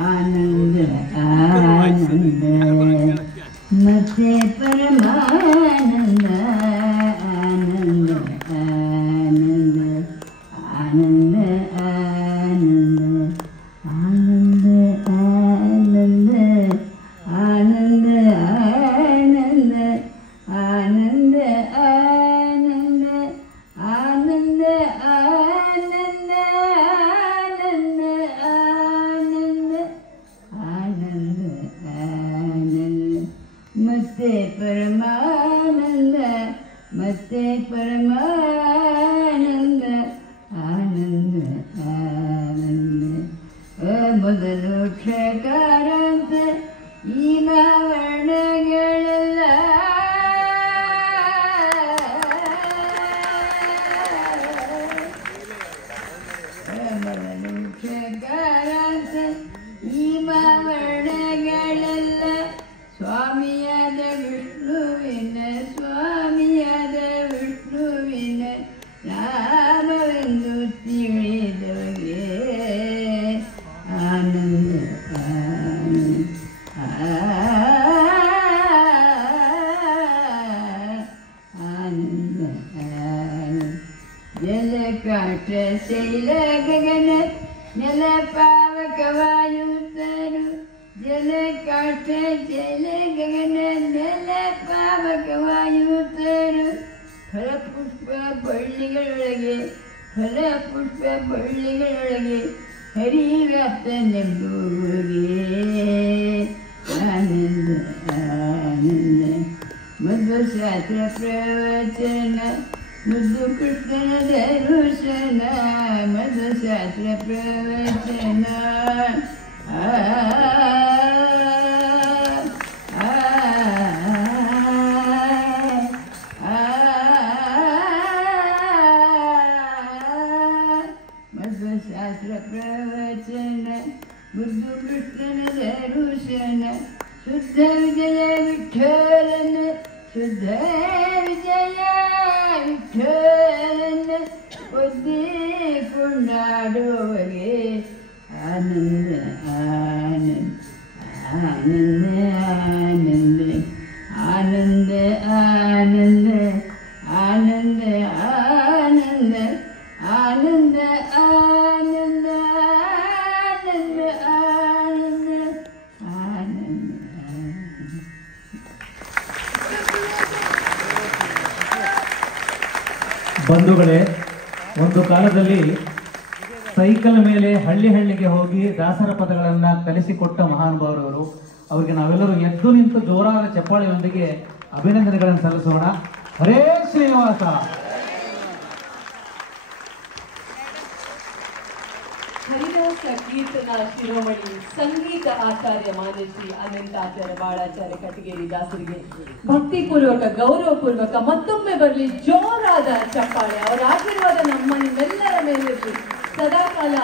ಆನಂದ ಆನಂದ ಮತ್ತೆ ಪರಮಾನಂದ ಆನಂದ ಆನಂದ ಆನಂದ ಆನಂದ ಆನಂದ ಆನಂದ ಆನಂದ ಆನಂದ ಆನಂದ ಆನಂದ ಆನಂದ ಆನಂದ ಆನಂದ ಆನಂದ ಆನಂದ ಮತ್ತೆ ಪರಮಾನಂದ ಮತ್ತೆ ಪರಮಾನಂದ ಆನಂದ ಆನಂದ ಮೊದಲು ಕ್ಷಕಾರಾಂತ ಈ ವರ್ಣಗಳೆಲ್ಲ ಮೊದಲು ಕ್ಷಕಾರಾಂತ ಈ ವರ್ಣಗಳೆಲ್ಲ ಸ್ವಾಮಿಯಾದ ವಿಷ್ಣುವಿನ ಸ್ವಾಮಿಯಾದ ವಿಷ್ಣುವಿನ ನಾಮವೆಂದು ತಿಳಿದವಗೆ ಆನಂದ ಆನಂದ ಜಲಕಾಟ ಶೈಲ ಗಗನ ನೆಲ ಪಾವಕವಾಯುತ್ತರು ಜಲಕಾಟ ಶೈಲ ಗಗನ ನೆಲ ಪಾವಕವಾಯುತ್ತರು ಫಲಪುಷ್ಪ ಬಳ್ಳಿಗಳೊಳಗೆ ಫಲಪುಷ್ಪ ಬಳ್ಳಿಗಳೊಳಗೆ ಹರಿವ್ಯಾಪ್ತನೆಂಬುವಗೆ ಆನಂದ ಆನಂದ ಮಧ್ವಶಾಸ್ತ್ರ ಪ್ರವಚನ ಮುದ್ದು ಕೃಷ್ಣನ ದರ್ಶನ ಮಧ್ವಶಾಸ್ತ್ರ ಪ್ರವಚನ ಮಧ್ವಶಾಸ್ತ್ರ ಪ್ರವಚನ ಮುದ್ದು ಕೃಷ್ಣನ ದರ್ಶನ ಶುದ್ಧ ವಿಜಯ ವಿಠಲನ ಶುದ್ಧ ವಿಜಯ ವಿಠಲನ ಒದ್ದೆ ಕೊಂಡಾಡುವಗೆ ಆನಂದ ಆನಂದ ಆನಂದ ಆನಂದ ಆನಂದ ಆನಂದ ಆನಂದ ಆನಂದ ಆನಂದ ಆನಂದ ಆನಂದ ಬಂಧುಗಳೇ, ಒಂದು ಕಾಲದಲ್ಲಿ ಸೈಕಲ್ ಮೇಲೆ ಹಳ್ಳಿ ಹಳ್ಳಿಗೆ ಹೋಗಿ ದಾಸರ ಪದಗಳನ್ನು ಕಲಿಸಿಕೊಟ್ಟ ಮಹಾನುಭಾವರು. ಅವರಿಗೆ ನಾವೆಲ್ಲರೂ ಎದ್ದು ನಿಂತು ಜೋರಾದ ಚಪ್ಪಾಳೆಯೊಂದಿಗೆ ಅಭಿನಂದನೆಗಳನ್ನು ಸಲ್ಲಿಸೋಣ. ಹರೇ ಶ್ರೀನಿವಾಸ. ಹರಿದಾಸ ಕೀರ್ತನ ಶಿರೋಮಣಿ ಸಂಗೀತ ಆಚಾರ್ಯ ಮಾನಶ್ರೀ ಅನಂತಾಚಾರ್ಯ ಬಾಳಾಚಾರ್ಯ ಕಟಗೇರಿ ದಾಸರಿಗೆ ಭಕ್ತಿಪೂರ್ವಕ ಗೌರವಪೂರ್ವಕ ಮತ್ತೊಮ್ಮೆ ಬರಲಿ ಜೋರಾದ ಚಪ್ಪಾಳೆ. ಅವರ ಆಶೀರ್ವಾದ ನಿಮ್ಮೆಲ್ಲರ ಮೇಲಿರಲಿ ಸದಾಕಾಲ.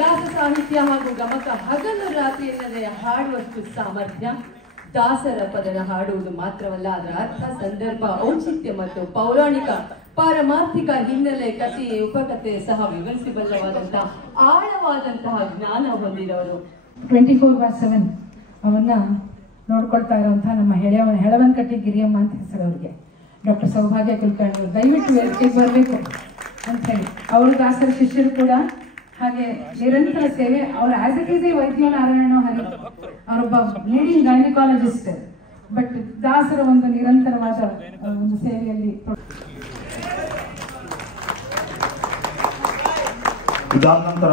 ದಾಸ ಸಾಹಿತ್ಯ ಹಾಗೂ ಗಮಕ ಹಗಲು ರಾತ್ರಿ ಎನ್ನದೇ ಹಾಡುವಷ್ಟು ಸಾಮರ್ಥ್ಯ. ದಾಸರ ಪದನ ಹಾಡುವುದು ಮಾತ್ರವಲ್ಲ, ಅದರ ಅರ್ಥ, ಸಂದರ್ಭ, ಔಚಿತ್ಯ ಮತ್ತು ಪೌರಾಣಿಕ ಪಾರಮಾರ್ಥಿಕ ಹಿನ್ನೆಲೆ, ಕಥೆ, ಉಪಕಥೆ ಸಹ ವಿವರಿಸಬಲ್ಲವಾದಂತಹ ಆಳವಾದಂತಹ ಜ್ಞಾನ ಹೊಂದಿದವರು. 24/7 ಅವನ್ನ ನೋಡ್ಕೊಳ್ತಾ ಇರುವಂತಹ ನಮ್ಮ ಹೆಳವನಕಟ್ಟಿ ಗಿರಿಯಮ್ಮ ಅಂತ ಹೆಸರು ಅವ್ರಿಗೆ. ಡಾಕ್ಟರ್ ಸೌಭಾಗ್ಯ ಕುಲಕರ್ಣಿ ಅವರು ದಯವಿಟ್ಟು ವೇದಿಕೆಗೆ ಬರಬೇಕು ಅಂತ ಹೇಳಿ. ಅವರು ದಾಸರ ಶಿಷ್ಯರು ಕೂಡ. ಹಾಗೆ ನಿರಂತರ ಸೇವೆ. ಅವರು ಆಸ್ ಇಟ್ ಈಸ್ ಎ ವೈದ್ಯ ನಾರಾಯಣ ಹರಿ, ಅವರೊಬ್ಬ ಲೀಡಿಂಗ್ ಗೈನಕಾಲಜಿಸ್ಟ್. ಬಟ್ ದಾಸರ ಒಂದು ನಿರಂತರವಾದ ಒಂದು ಸೇವೆಯಲ್ಲಿ ಇದಾದ ನಂತರ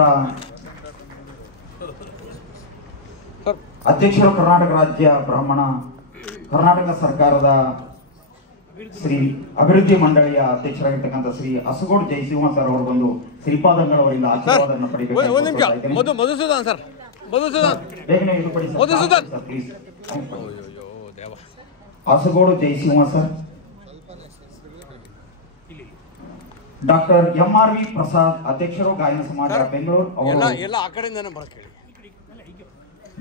ಅಧ್ಯಕ್ಷರು ಕರ್ನಾಟಕ ರಾಜ್ಯ ಬ್ರಾಹ್ಮಣ ಕರ್ನಾಟಕ ಸರ್ಕಾರದ ಶ್ರೀ ಅಭಿವೃದ್ಧಿ ಮಂಡಳಿಯ ಅಧ್ಯಕ್ಷರಾಗಿರ್ತಕ್ಕಂಥ ಶ್ರೀ ಅಸಗೋಡ್ ಜಯಸಿಂಹ ಸರ್ ಅವರು ಬಂದು ಶ್ರೀಪಾದಂಗಳವರಿಂದ ಆಶೀರ್ವಾದವನ್ನು ಪಡೆಯಬೇಕು. ಮಧುಸೂದನ್ ಸರ್, ಮಧುಸೂದನ್ ಬೇಗನೆ ಇಳುಪಡಿ Madhusudan sir please. Asagod Jayasimha sir. Doctor MRV Prasad ಅಧ್ಯಕ್ಷರು ಗಾಯನ ಸಮಾಜ ಬೆಂಗಳೂರು ಅವರು ಎಲ್ಲ ಆ ಕಡೆಯಿಂದಾನೆ ಬರಕ್ಕೆ ಹೇಳಿ.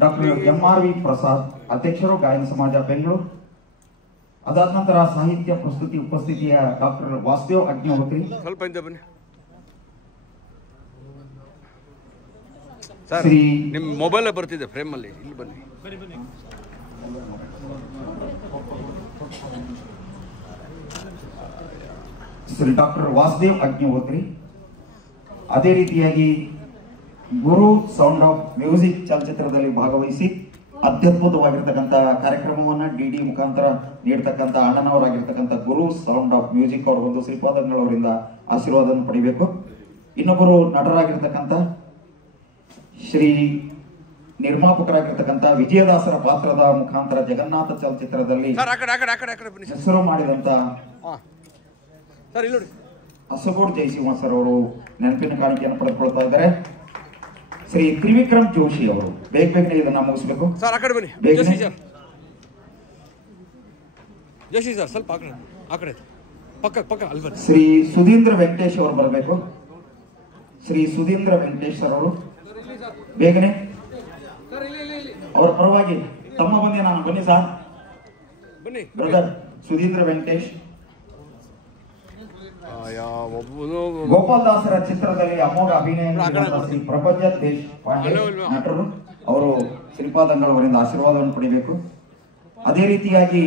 ಡಾಕ್ಟರ್ MRV ಪ್ರಸಾದ್, ಅಧ್ಯಕ್ಷರು ಗಾಯನ ಸಮಾಜ ಬೆಂಗಳೂರು. ಅದಾದ ನಂತರ ಸಾಹಿತ್ಯ ಪ್ರಸ್ತುತಿ ಉಪಸ್ಥಿತಿಯ ಡಾಕ್ಟರ್ ವಾಸುದೇವ್ ಅಗ್ನಿಹೋತ್ರಿ. ಸ್ವಲ್ಪ ಹಿಂದೆ ಬನ್ನಿ ಸರ್, ಶ್ರೀ ನಿಮ್ಮ ಮೊಬೈಲ್ ಬರ್ತಿದೆ ಫ್ರೇಮಲ್ಲಿ, ಇಲ್ಲಿ ಬನ್ನಿ. ಶ್ರೀ ಡಾಕ್ಟರ್ ವಾಸುದೇವ್ ಅಗ್ನಿಹೋತ್ರಿ. ಅದೇ ರೀತಿಯಾಗಿ ಗುರು ಸೌಂಡ್ ಆಫ್ ಮ್ಯೂಸಿಕ್ ಚಲಚಿತ್ರದಲ್ಲಿ ಭಾಗವಹಿಸಿ ಅತ್ಯದ್ಭುತವಾಗಿರ್ತಕ್ಕಂಥ ಕಾರ್ಯಕ್ರಮವನ್ನ DD ಮುಖಾಂತರ ನೀಡತಕ್ಕಂಥ ಅಣ್ಣನವರಾಗಿರ್ತಕ್ಕಂಥ ಗುರು ಸೌಂಡ್ ಆಫ್ ಮ್ಯೂಸಿಕ್ ಅವರ ಒಂದು ಶ್ರೀಪಾದಂಗಳವರಿಂದ ಆಶೀರ್ವಾದವನ್ನು ಪಡಿಬೇಕು. ಇನ್ನೊಬ್ಬರು ನಟರಾಗಿರ್ತಕ್ಕಂಥ ಶ್ರೀ ನಿರ್ಮಾಪಕರಾಗಿರ್ತಕ್ಕಂಥ ವಿಜಯದಾಸರ ಪಾತ್ರದ ಮುಖಾಂತರ ಜಗನ್ನಾಥ ಚಲಚಿತ್ರದಲ್ಲಿ ಹೆಸರು ಮಾಡಿದಂತ ಅಸಗೋಡ್ ಜಯಸಿಂಹ ಸರ್ ಅವರು ನೆನಪಿನ ಕಾಣಿಕೆಯನ್ನು ಪಡೆದುಕೊಳ್ತಾ ಇದ್ದಾರೆ. ಶ್ರೀ ತ್ರಿವಿಕ್ರಮ್ ಜೋಶಿ ಅವರು ಬೇಗನೆ ಇದನ್ನ ಮುಗಿಸಬೇಕು. ಶ್ರೀ ಸುಧೀಂದ್ರ ವೆಂಕಟೇಶ್ ಅವರು ಬರಬೇಕು. ಶ್ರೀ ಸುಧೀಂದ್ರ ವೆಂಕಟೇಶ್ ಸರ್ ಅವರು ಬೇಗನೆ ಅವರ ಪರವಾಗಿ ತಮ್ಮ ಬಂದೆ ನಾನು ಬನ್ನಿ ಸರ್. ಬ್ರದರ್ ಸುಧೀಂದ್ರ ವೆಂಕಟೇಶ್. ಗೋಪಾಲ್ ದಾಸರ ಚಿತ್ರದಲ್ಲಿ ಅಮೋಘ ಅಭಿನಯ ಶ್ರೀ ಪ್ರಪಂಚ ದೇಶಪಾಂಡೆ ನಟರು ಅವರು ಶ್ರೀಪಾದಂಗಳವರಿಂದ ಆಶೀರ್ವಾದವನ್ನು ಪಡಿಬೇಕು. ಅದೇ ರೀತಿಯಾಗಿ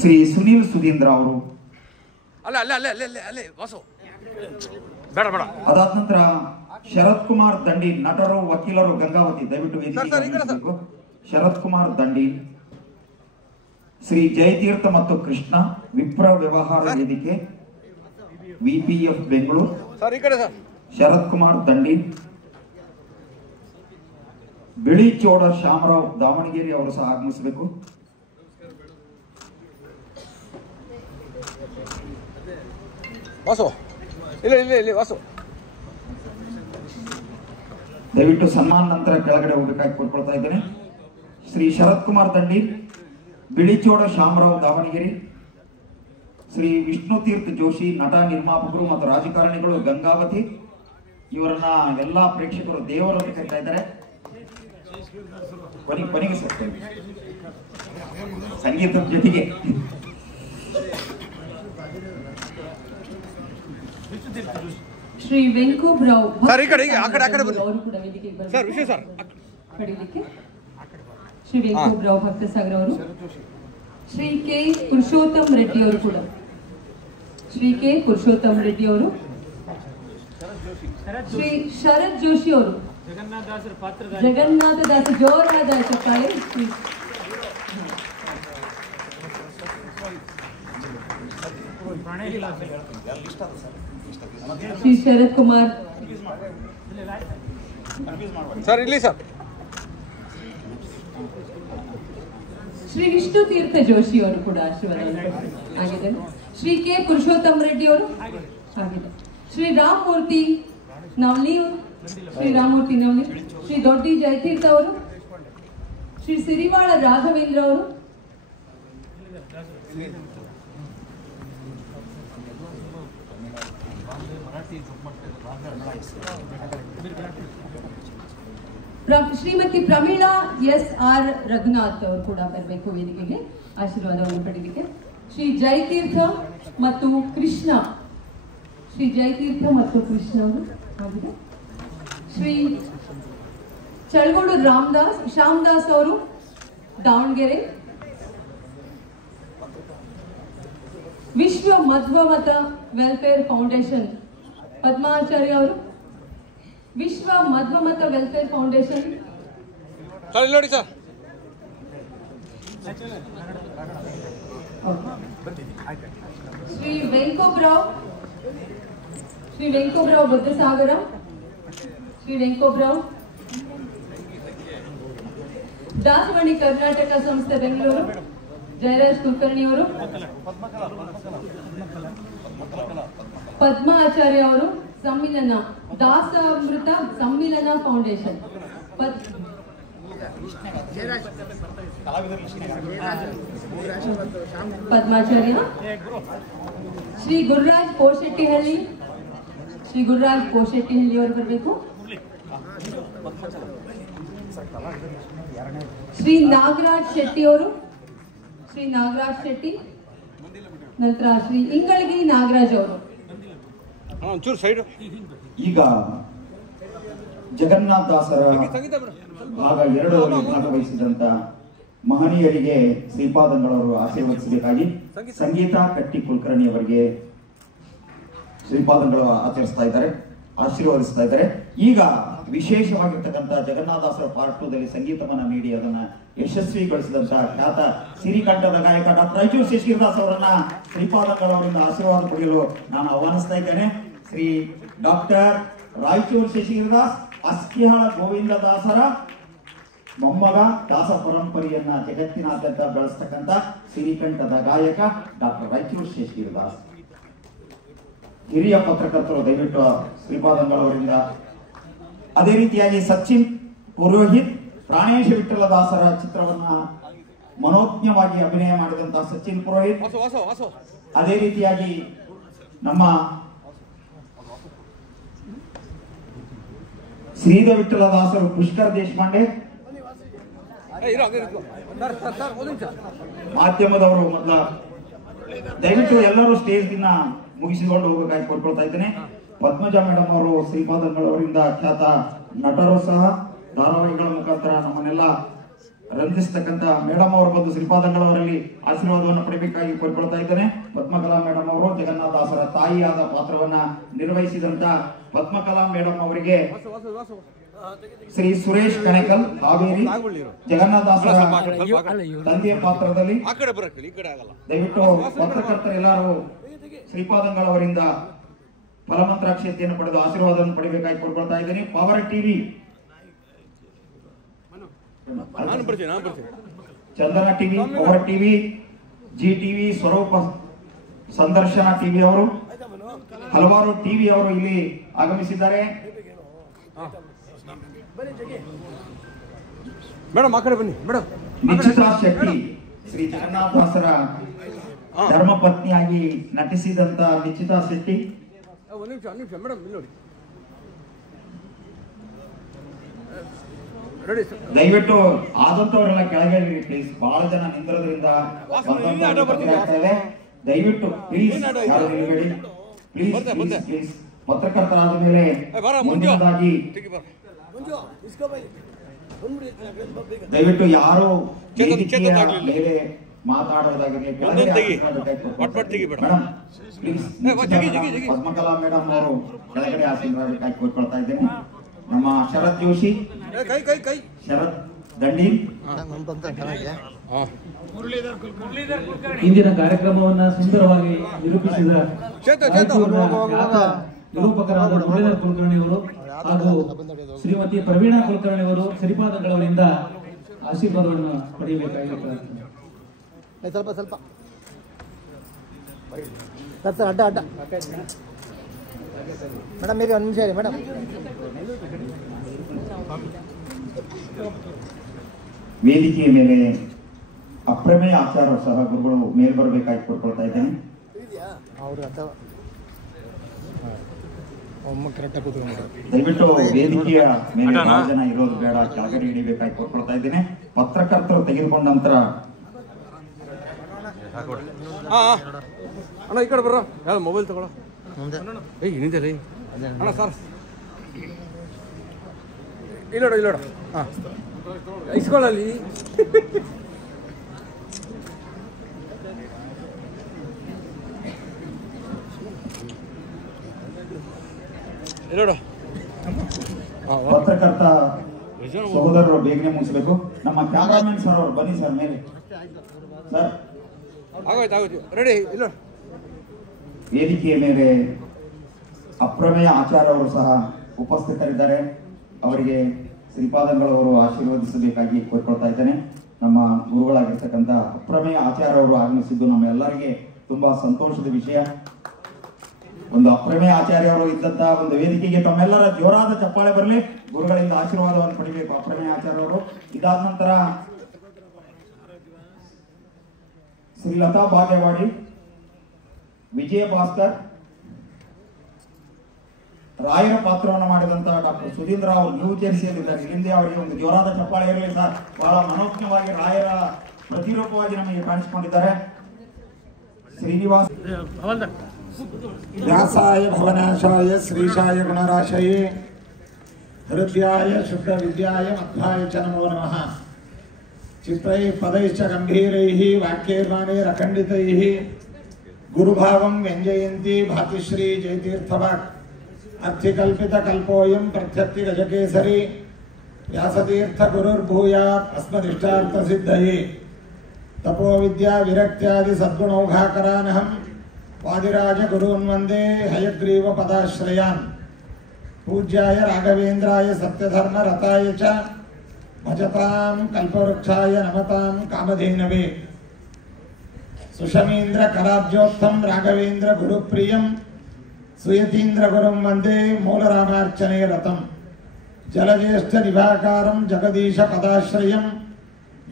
ಶ್ರೀ ಸುನೀಲ್ ಸುಧೀಂದ್ರ ಅವರು. ಅದಾದ ನಂತರ ಶರತ್ ಕುಮಾರ್ ದಂಡಿ ನಟರು ವಕೀಲರು ಗಂಗಾವತಿ ದಯವಿಟ್ಟು ವೇದಿಕೆ. ಶರತ್ ಕುಮಾರ್ ದಂಡಿ. ಶ್ರೀ ಜಯತೀರ್ಥ ಮತ್ತು ಕೃಷ್ಣ ವಿಪ್ರ ವ್ಯವಹಾರ ವೇದಿಕೆ VPF ಬೆಂಗಳೂರು. ಶರತ್ ಕುಮಾರ್ ದಂಡಿ. ಬಿಳಿ ಚೋಡ ಶ್ಯಾಮರಾವ್ ದಾವಣಗೆರೆ ಅವರು ಸಹ ಆಗಮಿಸಬೇಕು. ದಯವಿಟ್ಟು ಸನ್ಮಾನ ನಂತರ ಕೆಳಗಡೆ ಹೋಗಬೇಕಾಗಿ ಕೋರ್ಕೊಳ್ತಾ ಇದ್ದೇನೆ. ಶ್ರೀ ಶರತ್ ಕುಮಾರ್ ದಂಡಿ, ಬಿಳಿಚೋಡ ಶಾಮರಾವ್ ದಾವಣಗೆರೆ. ಶ್ರೀ ವಿಷ್ಣು ತೀರ್ಥ ಜೋಶಿ ನಟ, ನಿರ್ಮಾಪಕರು ಮತ್ತು ರಾಜಕಾರಣಿಗಳು ಗಂಗಾವತಿ. ಇವರನ್ನ ಎಲ್ಲಾ ಪ್ರೇಕ್ಷಕರು ದೇವರನ್ನು ಕರೀತಾ ಇದ್ದಾರೆ. ಕೊನೆಗೆ ಸಂಗೀತದ ಜೊತೆಗೆ ಶ್ರೀ ವೆಂಕೋಬ್ರಾವ್ ಸರ್, ಈ ಕಡೆ ಆ ಕಡೆ ಅವರು ಕೂಡ ವೇದಿಕೆಗೆ ಸರ್, ವಿಷಯ ಸರ್ ಪಡೆಯಲಿಕ್ಕೆ ಶ್ರೀ ವೆಂಕೋಬ್ರಾವ್ ಭಕ್ತಸಾಗರ್ ಅವರು, ಶ್ರೀ ಕೆ ಪುರುಷೋತ್ತಮ್ ರೆಡ್ಡಿ ಅವರು ಕೂಡ, ಶ್ರೀ ಕೆ ಪುರುಷೋತ್ತಮ್ ರೆಡ್ಡಿ ಅವರು, ಶ್ರೀ ಶರತ್ ಜೋಶಿ ಅವರು, ಜಗನ್ನಾಥ ದಾಸ ಜೋರಾದ ಚಪ್ಪಾಳೆ. ಶ್ರೀ ಶರತ್ ಕುಮಾರ್ ಸರ್, ಇಲ್ಲಿ ಸರ್. ಶ್ರೀ ವಿಷ್ಣು ತೀರ್ಥ ಜೋಶಿ ಅವರು ಕೂಡ ಆಶೀರ್ವಾದ ಆಗಿದೆ. ಶ್ರೀ ಕೆ ಪುರುಷೋತ್ತಮ್ ರೆಡ್ಡಿ ಅವರು ಆಗಿದೆ. ಶ್ರೀ ರಾಮಮೂರ್ತಿ ನವಲಿ, ಶ್ರೀ ರಾಮಮೂರ್ತಿ ನವಲಿ, ಶ್ರೀ ದೊಡ್ಡಿ ಜಯತೀರ್ಥ ಅವರು, ಶ್ರೀ ಸಿರಿವಾಳ ರಾಘವೇಂದ್ರ ಅವರು, ಶ್ರೀಮತಿ ಪ್ರಮೀಳಾ SR ರಘುನಾಥ್ ಅವರು ಕೂಡ ಬರಬೇಕು ವೇದಿಕೆಗೆ ಆಶೀರ್ವಾದವನ್ನು ಪಡೆಯಲಿಕ್ಕೆ. ಶ್ರೀ ಜಯತೀರ್ಥ ಮತ್ತು ಕೃಷ್ಣ, ಶ್ರೀ ಜಯತೀರ್ಥ ಮತ್ತು ಕೃಷ್ಣ ಅವರು ಆಗಿದೆ. ಶ್ರೀ ಚಳಗೋಡು ಶ್ಯಾಮದಾಸ್ ಅವರು ದಾವಣಗೆರೆ. ವಿಶ್ವ ಮಧ್ವಮತ ವೆಲ್ಫೇರ್ ಫೌಂಡೇಶನ್ ಪದ್ಮಾಚಾರ್ಯ ಅವರು, ವಿಶ್ವ ಮಧ್ವಮತ ವೆಲ್ಫೇರ್ ಫೌಂಡೇಶನ್. ನೋಡಿ ಸರ್, ಶ್ರೀ ವೆಂಕೋಬ್ರಾವ್ ಬುದ್ಧಸಾಗರ, ಶ್ರೀ ವೆಂಕೋಬ್ರಾವ್. ದಾಸವಾಣಿ ಕರ್ನಾಟಕ ಸಂಸ್ಥೆ ಬೆಂಗಳೂರು, ಜಯರಾಜ್ ಕುಲಕರ್ಣಿ ಅವರು, ಪದ್ಮ ಆಚಾರ್ಯ ಅವರು, ಸಮ್ಮಿಲನ ದಾಸಾಮೃತ ಸಮ್ಮಿಲನ ಫೌಂಡೇಶನ್ ಪದ್ಮಾಚಾರ್ಯ. ಶ್ರೀ ಗುರುರಾಜ್ ಕೋಶೆಟ್ಟಿಹಳ್ಳಿ, ಶ್ರೀ ಗುರುರಾಜ್ ಕೋಶೆಟ್ಟಿಹಳ್ಳಿ ಅವರು ಬರಬೇಕು. ಶ್ರೀ ನಾಗರಾಜ್ ಶೆಟ್ಟಿ ಅವರು, ಶ್ರೀ ನಾಗರಾಜ್ ಶೆಟ್ಟಿ. ನಂತರ ಶ್ರೀ ಇಂಗಳಗಿ ನಾಗರಾಜ್ ಅವರು. ಈಗ ಜಗನ್ನಾಥ ದಾಸರ ಭಾಗ 2ರಲ್ಲಿ ಭಾಗವಹಿಸಿದಂತ ಮಹನೀಯರಿಗೆ ಶ್ರೀಪಾದಂಗಳವರು ಆಶೀರ್ವದಿಸಬೇಕಾಗಿ ಸಂಗೀತ ಕಟ್ಟಿ ಕುಲಕರ್ಣಿ ಅವರಿಗೆ ಶ್ರೀಪಾದಂಗಳು ಆಶೀರ್ವದಿಸ್ತಾ ಇದ್ದಾರೆ. ಈಗ ವಿಶೇಷವಾಗಿರ್ತಕ್ಕಂಥ ಜಗನ್ನಾಥದಾಸರ ಪಾರ್ಟ್ 2ದಲ್ಲಿ ಸಂಗೀತವನ್ನ ನೀಡಿ ಅದನ್ನ ಯಶಸ್ವಿಗೊಳಿಸಿದಂತ ಖ್ಯಾತ ಸಿರಿಕಂಠದ ಗಾಯಕ ಡಾಕ್ಟರ್ ರಾಯಚೂರು ಶೇಷಗಿರಿದಾಸ್ ಅವರನ್ನ ಶ್ರೀಪಾದಂಗಳವರಿಂದ ಆಶೀರ್ವಾದ ಪಡೆಯಲು ನಾನು ಆಹ್ವಾನಿಸ್ತಾ ಇದ್ದೇನೆ. ಶ್ರೀ ಡಾಕ್ಟರ್ ರಾಯಚೂರು ಶೇಷಗಿರಿದಾಸ್ ಅಸ್ಕಿಹಾಳ ಗೋವಿಂದದಾಸರ ಮೊಮ್ಮಗ, ದಾಸ ಪರಂಪರೆಯನ್ನ ಜಗತ್ತಿನಾದ್ಯಂತ ಬೆಳೆಸ್ತಕ್ಕಂಥ ಸಿರಿಕಂಠದ ಗಾಯಕ ಡಾಕ್ಟರ್ ರಾಯಚೂರು ಶೇಷಗಿರಿದಾಸ್. ಹಿರಿಯ ಪತ್ರಕರ್ತರು ದಯವಿಟ್ಟು ಶ್ರೀಪಾದಂಗಳವರಿಂದ. ಅದೇ ರೀತಿಯಾಗಿ ಸಚಿನ್ ಪುರೋಹಿತ್, ಪ್ರಾಣೇಶ ವಿಠಲದಾಸರ ಚಿತ್ರವನ್ನ ಮನೋಜ್ಞವಾಗಿ ಅಭಿನಯ ಮಾಡಿದಂತಹ ಸಚಿನ್ ಪುರೋಹಿತ್. ಅದೇ ರೀತಿಯಾಗಿ ನಮ್ಮ ಶ್ರೀಧ ವಿಠಲದಾಸರು ಪುಷ್ಕರ್ ದೇಶಪಾಂಡೆ, ಮಾಧ್ಯಮದವರು ಮೊದಲ ದಯವಿಟ್ಟು ಎಲ್ಲರೂ ಸ್ಟೇಜ್ ದಿನ ಮುಗಿಸಿಕೊಂಡು ಹೋಗಬೇಕಾಗಿ ಕೋರ್ಕೊಳ್ತಾ ಇದ್ದೇನೆ. ಪದ್ಮಜ ಮೇಡಮ್ ಅವರು ಶ್ರೀಪಾದಂಗಳವರಿಂದ ಖ್ಯಾತ ನಟರು ಸಹ, ಧಾರಾವಾಹಿಗಳ ಮುಖಾಂತರ ನಮ್ಮನ್ನೆಲ್ಲ ರಂಜಿಸ್ತಕ್ಕಂಥ ಮೇಡಮ್ ಅವರು ಬಂದು ಶ್ರೀಪಾದಂಗಳವರಲ್ಲಿ ಆಶೀರ್ವಾದವನ್ನು ಪಡೆಯಬೇಕಾಗಿ ಕೋರ್ಕೊಳ್ತಾ ಇದ್ದೇನೆ. ಪದ್ಮಕಲಾ ಮೇಡಮ್ ಅವರು ಜಗನ್ನಾಥದಾಸರ ತಾಯಿಯಾದ ಪಾತ್ರವನ್ನ ನಿರ್ವಹಿಸಿದಂತ ಪದ್ಮಕಲಾ ಮೇಡಮ್ ಅವರಿಗೆ ಶ್ರೀ ಸುರೇಶ್ ಕಣೇಕಲ್ ಹಾವೇರಿ ಜಗನ್ನಾಥದಾಸರ ತಂದೆಯ ಪಾತ್ರದಲ್ಲಿ ದಯವಿಟ್ಟು ಪತ್ರಕರ್ತರೆಲ್ಲರೂ ಶ್ರೀಪಾದಂಗಳವರಿಂದ ಫಲಮಂತ್ರಾಕ್ಷತೆಯನ್ನು ಪಡೆದು ಆಶೀರ್ವಾದವನ್ನು ಪಡೆಯಬೇಕಾಗಿ ಕೋರ್ಕೊಳ್ತಾ ಇದ್ದೇನೆ. Power TV, Chandana TV, power TV, Zee TV, ಸ್ವರೂಪ ಸಂದರ್ಶನ ಟಿವಿ ಅವರು, ಹಲವಾರು ಟಿವಿ ಅವರು ಇಲ್ಲಿ ಆಗಮಿಸಿದ್ದಾರೆ. ಮೇಡಮ್ ಆ ಕಡೆ ಬನ್ನಿ ಮೇಡಮ್. ನಿಶ್ಚಿತಾ ಶೆಟ್ಟಿ, ಶ್ರೀ ಜಗನ್ನಾಥದಾಸರ ಧರ್ಮಪತ್ನಿಯಾಗಿ ನಟಿಸಿದಂತ ನಿಶ್ಚಿತಾ ಶೆಟ್ಟಿ. ಒಂದು ನಿಮಿಷ ಮೇಡಮ್ ಇಲ್ಲಿ ನೋಡಿ. ದಯವಿಟ್ಟು ಆದಂತವರೆಲ್ಲ ಕೆಳಗೆ ಪ್ಲೀಸ್. ಬಹಳ ಜನ ನಿಂದ್ರೋದ್ರಿಂದ ದಯವಿಟ್ಟು ಪ್ಲೀಸ್ ಯಾರು ನಿಲ್ಬೇಡಿ. ಪ್ಲೀಸ್ ಪತ್ರಕರ್ತರಾದ ಮೇಲೆ ಮುಂದಿನದಾಗಿ ದಯವಿಟ್ಟು ಯಾರು ಮೇಲೆ ಮಾತಾಡೋದಾಗಿರ್ಲಿ ಪದ್ಮಕಲಾ ಮೇಡಮ್ ಅವರು ಕೆಳಗಡೆ ಆಶೀರ್ವಾದಕ್ಕಾಗಿ ಕೋರ್ಕೊಳ್ತಾ ಇದ್ದೇನೆ. ನಮ್ಮ ಶರತ್ ಜೋಶಿ, ಶರತ್ ದಂಡೀನ್, ಇಂದಿನ ಕಾರ್ಯಕ್ರಮವನ್ನ ಸುಂದರವಾಗಿ ನಿರೂಪಿಸಿದ ನಿರೂಪಕರಾದ ಮುರಳೀಧರ್ ಕುಲಕರ್ಣಿ ಅವರು ಹಾಗೂ ಶ್ರೀಮತಿ ಪ್ರವೀಣಾ ಕುಲಕರ್ಣಿ ಅವರು ಶ್ರೀಪಾದಂಗಳವರಿಂದ ಆಶೀರ್ವಾದವನ್ನು ಪಡೆಯಬೇಕಾಗಿರುತ್ತದೆ. ಸ್ವಲ್ಪ ಸರ್ ಅಡ್ಡ ಮೇಡಮ್ ಮೇರಿ ಒಂದು ನಿಮಿಷ ಹೇಳಿ ಮೇಡಮ್. ವೇದಿಕೆಯ ಮೇಲೆ ಅಪ್ರಮೇಯ ಆಚಾರ ಸಹ ಗುರುಗಳು ಮೇಲ್ ಬರಬೇಕಾಗಿ ಕೋರ್ಕೊಳ್ತಾ ಇದ್ದೇನೆ. ದಯವಿಟ್ಟು ವೇದಿಕೆಯ ಮೇಲೆ ಬಹಳ ಜನ ಇರೋದು ಬೇಡ, ಕೆಳಗಡೆ ಹಿಡಿಬೇಕಾಗಿ ಕೋರ್ಕೊಳ್ತಾ ಇದ್ದೇನೆ. ಪತ್ರಕರ್ತರು ತೆಗೆದುಕೊಂಡ ನಂತರ ಅಣ್ಣ ಈ ಕಡೆ ಬರೋ, ಯಾವ್ದು ಮೊಬೈಲ್ ತಗೊಳ್ಳೋ ಏನಿದೆ ಅಣ್ಣ ಸರ್. ಇಲ್ಲೋಡ ಹಾಂ ಇಸ್ಕೊಳ್ಳಲ್ಲಿ ಇಲ್ಲೋಡ. ಪತ್ರಕರ್ತ ಸಹೋದರರು ಬೇಗನೆ ಮುಗಿಸಬೇಕು. ನಮ್ಮ ಕ್ಯಾಮರಾಮನ್ ಸರ್ ಅವರು ಬನ್ನಿ ಸರ್ ಮೇಲೆ. ಸರ್ ಆಗೋಯ್ತು ರೆಡಿ. ಇಲ್ಲ ವೇದಿಕೆಯ ಮೇಲೆ ಅಪ್ರಮೇಯ ಆಚಾರ ಅವರು ಸಹ ಉಪಸ್ಥಿತರಿದ್ದಾರೆ. ಅವರಿಗೆ ಶ್ರೀಪಾದಂಗಳವರು ಆಶೀರ್ವದಿಸಬೇಕಾಗಿ ಕೋರ್ಕೊಳ್ತಾ ಇದ್ದೇನೆ. ನಮ್ಮ ಗುರುಗಳಾಗಿರ್ತಕ್ಕಂಥ ಅಪ್ರಮೇಯ ಆಚಾರ ಅವರು ಆಗಮಿಸಿದ್ದು ನಮ್ಮೆಲ್ಲರಿಗೆ ತುಂಬಾ ಸಂತೋಷದ ವಿಷಯ. ಒಂದು ಅಪ್ರಮೇಯ ಆಚಾರ್ಯ ಅವರು ಇದ್ದಂತಹ ಒಂದು ವೇದಿಕೆಗೆ ತಮ್ಮೆಲ್ಲರ ಜೋರಾದ ಚಪ್ಪಾಳೆ ಬರಲಿ. ಗುರುಗಳಿಂದ ಆಶೀರ್ವಾದವನ್ನು ಪಡಿಬೇಕು ಅಪ್ರಮೇಯ ಆಚಾರ್ಯ ಅವರು. ಇದಾದ ನಂತರ ಶ್ರೀ ಲತಾ ಭಾಗ್ಯವಾಡಿ, ವಿಜಯ ಭಾಸ್ಕರ್, ರಾಯರ ಪಾತ್ರವನ್ನು ಮಾಡಿದಂತಹ ಡಾಕ್ಟರ್ ಸುಧೀಂದ್ರ ಅವರು ನ್ಯೂ ಜೆರ್ಸಿಯಲ್ಲಿದ್ದಾರೆ. ಇಲ್ಲಿಂದ ಅವರಿಗೆ ಒಂದು ಜೋರಾದ ಚಪ್ಪಾಳೆ ಇರಲಿ ಸರ್. ಬಹಳ ಮನೋಜ್ಞವಾಗಿ ರಾಯರ ಪ್ರತಿರೂಪವಾಗಿ ನಮಗೆ ಕಾಣಿಸಿಕೊಂಡಿದ್ದಾರೆ. ಶ್ರೀನಿವಾಸ್ ವ್ಯಾಸಾಯ ಭವನಾಶಾಯ ಶ್ರೀಶಾಯ ಗುಣರಾಶಯೇ ಹೃದಯಾಯ ಶುದ್ಧ ವಿದ್ಯಾಯ ಮಧ್ವಾಯ ಚ ನಮೋ ನಮಃ. ಚಿತ್ರೈ ಪದೈಶ್ಚ ಗಂಭೀರೈಃ ವಾಕ್ಯೈರ್ವಾಣೈರ್ ಅಖಂಡಿತೈಃ ಗುರುಭಾವಂ ವ್ಯಂಜಯಂತಿ ಭಾತಿಶ್ರೀ ಜಯತೀರ್ಥವಾಕ್ ಅರ್ಥಿಕಲ್ಪಿತ ಕಲ್ಪೋಯಂ ಪ್ರತ್ಯರ್ಥಿ ಗಜಕೇಸರಿ ವ್ಯಾಸತೀರ್ಥ ಗುರುರ್ಭೂಯಾತ್ ಅಸ್ಮದಿಷ್ಟಾರ್ಥ ಸಿದ್ಧಯೇ ತಪೋ ವಿದ್ಯಾ ವಿರಕ್ತ್ಯಾದಿ ಸದ್ಗುಣೌಘಾಕರಾನಹಂ ವಾದಿರಾಜ ಗುರುನ್ ವಂದೇ ಹಯಗ್ರೀವ ಪದಾಶ್ರಯಾನ್. ಪೂಜ್ಯಾಯ ರಾಘವೇಂದ್ರಾಯ ಸತ್ಯಧರ್ಮ ರತಾಯ ಚ ಭಜತಾಂ ಕಲ್ಪವೃಕ್ಷಾಯ ನಮತಾಂ ಕಾಮಧೇನವೇ. ಸುಷಮೀಂದ್ರ ಕರಾಬ್ಜೋತ್ತಂ ರಾಘವೇಂದ್ರ ಗುರುಪ್ರಿಯಂ ಸುಯತೀಂದ್ರ ಗುರುಂ ವಂದೇ ಮೂಲರಾಮಾರ್ಚನೆ ರತಂ. ಜಲಜ್ಯೇಷ್ಠ ನಿಭಾಕಾರಂ ಜಗದೀಶ ಪದಾಶ್ರಯಂ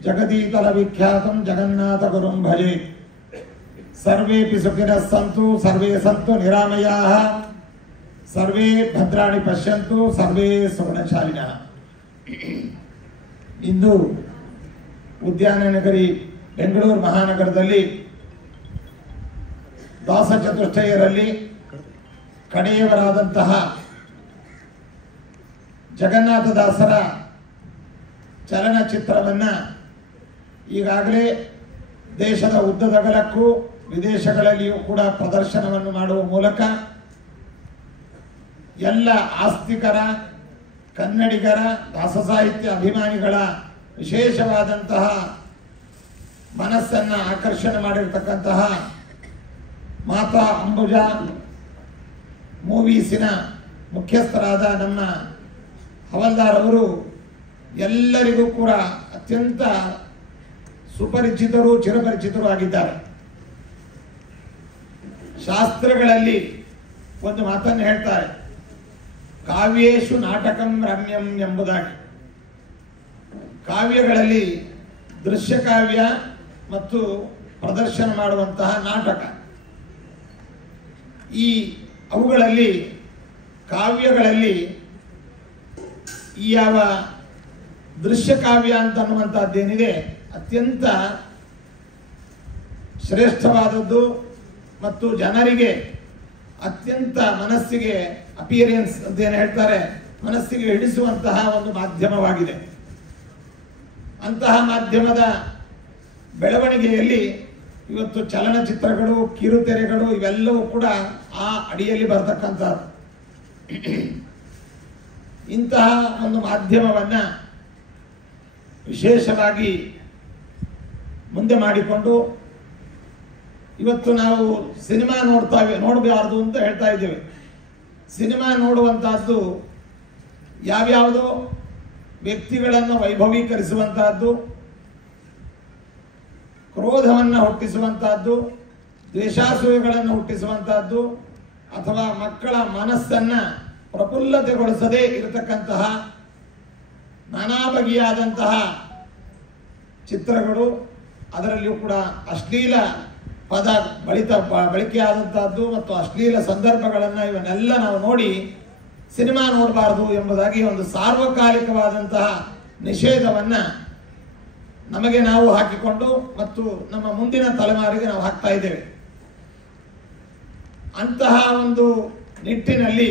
ಜಗದೀತಲ ವಿಖ್ಯಾತಂ ಜಗನ್ನಾಥ ಗುರುಂ ಭಜೆ. ಸರ್ವೇಪಿ ಸುಖಿನಃ ಸಂತು ಸರ್ವೇ ಸಂತು ನಿರಾಮಯಾಃ ಸರ್ವೇ ಭದ್ರಾಣಿ ಪಶ್ಯಂತು ಸರ್ವೇ ಸುಗುಣಶಾಲಿನಃ. ಇಂದು ಉದ್ಯಾನ ನಗರಿ ಬೆಂಗಳೂರು ಮಹಾನಗರದಲ್ಲಿ ದಾಸ ಚತುಷ್ಟಯರಲ್ಲಿ ಕಡೆಯವರಾದಂತಹ ಜಗನ್ನಾಥದಾಸರ ಚಲನಚಿತ್ರವನ್ನು ಈಗಾಗಲೇ ದೇಶದ ಉದ್ದಗಲಕ್ಕೂ ವಿದೇಶಗಳಲ್ಲಿಯೂ ಕೂಡ ಪ್ರದರ್ಶನವನ್ನು ಮಾಡುವ ಮೂಲಕ ಎಲ್ಲ ಆಸ್ತಿಕರ, ಕನ್ನಡಿಗರ, ದಾಸ ಸಾಹಿತ್ಯ ಅಭಿಮಾನಿಗಳ ವಿಶೇಷವಾದಂತಹ ಮನಸ್ಸನ್ನು ಆಕರ್ಷಣೆ ಮಾಡಿರ್ತಕ್ಕಂತಹ ಮಾತಾ ಅಂಬುಜಾ ಮೂವೀಸಿನ ಮುಖ್ಯಸ್ಥರಾದ ನಮ್ಮ ಹವಲ್ದಾರ್ ಅವರು ಎಲ್ಲರಿಗೂ ಕೂಡ ಅತ್ಯಂತ ಸುಪರಿಚಿತರು, ಚಿರಪರಿಚಿತರು ಆಗಿದ್ದಾರೆ. ಶಾಸ್ತ್ರಗಳಲ್ಲಿ ಒಂದು ಮಾತನ್ನು ಹೇಳ್ತಾರೆ, ಕಾವ್ಯೇಶು ನಾಟಕಂ ರಮ್ಯಂ ಎಂಬುದಾಗಿ. ಕಾವ್ಯಗಳಲ್ಲಿ ದೃಶ್ಯ ಕಾವ್ಯ ಮತ್ತು ಪ್ರದರ್ಶನ ಮಾಡುವಂತಹ ನಾಟಕ, ಈ ಅವುಗಳಲ್ಲಿ ಕಾವ್ಯಗಳಲ್ಲಿ ಈ ಯಾವ ದೃಶ್ಯ ಕಾವ್ಯ ಅಂತ ಅನ್ನುವಂಥದ್ದೇನಿದೆ ಅತ್ಯಂತ ಶ್ರೇಷ್ಠವಾದದ್ದು ಮತ್ತು ಜನರಿಗೆ ಅತ್ಯಂತ ಮನಸ್ಸಿಗೆ ಅಪಿಯರೆನ್ಸ್ ಅಂತ ಏನು ಹೇಳ್ತಾರೆ, ಮನಸ್ಸಿಗೆ ಹಿಡಿಸುವಂತಹ ಒಂದು ಮಾಧ್ಯಮವಾಗಿದೆ. ಅಂತಹ ಮಾಧ್ಯಮದ ಬೆಳವಣಿಗೆಯಲ್ಲಿ ಇವತ್ತು ಚಲನಚಿತ್ರಗಳು, ಕಿರುತೆರೆಗಳು ಇವೆಲ್ಲವೂ ಕೂಡ ಆ ಅಡಿಯಲ್ಲಿ ಬರ್ತಕ್ಕಂಥದ್ದು. ಇಂತಹ ಒಂದು ಮಾಧ್ಯಮವನ್ನು ವಿಶೇಷವಾಗಿ ಮುಂದೆ ಮಾಡಿಕೊಂಡು ಇವತ್ತು ನಾವು ಸಿನಿಮಾ ನೋಡಬಾರ್ದು ಅಂತ ಹೇಳ್ತಾ ಇದ್ದೇವೆ. ಸಿನಿಮಾ ನೋಡುವಂತಹದ್ದು ಯಾವ್ಯಾವುದೋ ವ್ಯಕ್ತಿಗಳನ್ನು ವೈಭವೀಕರಿಸುವಂತಹದ್ದು, ಕ್ರೋಧವನ್ನು ಹುಟ್ಟಿಸುವಂತಹದ್ದು, ದ್ವೇಷಾಸೂಯೆಗಳನ್ನು ಹುಟ್ಟಿಸುವಂತಹದ್ದು, ಅಥವಾ ಮಕ್ಕಳ ಮನಸ್ಸನ್ನು ಪ್ರಫುಲ್ಲತೆಗೊಳಿಸದೇ ಇರತಕ್ಕಂತಹ ನಾನಾ ಬಗೆಯಾದಂತಹ ಚಿತ್ರಗಳು, ಅದರಲ್ಲಿಯೂ ಕೂಡ ಅಶ್ಲೀಲ ಪದ ಬಳಕೆಯಾದಂತಹದ್ದು ಮತ್ತು ಅಶ್ಲೀಲ ಸಂದರ್ಭಗಳನ್ನು ಇವನ್ನೆಲ್ಲ ನಾವು ನೋಡಿ ಸಿನಿಮಾ ನೋಡಬಾರದು ಎಂಬುದಾಗಿ ಒಂದು ಸಾರ್ವಕಾಲಿಕವಾದಂತಹ ನಿಷೇಧವನ್ನು ನಮಗೆ ನಾವು ಹಾಕಿಕೊಂಡು ಮತ್ತು ನಮ್ಮ ಮುಂದಿನ ತಲೆಮಾರಿಗೆ ನಾವು ಹಾಕ್ತಾ ಇದ್ದೇವೆ. ಅಂತಹ ಒಂದು ನಿಟ್ಟಿನಲ್ಲಿ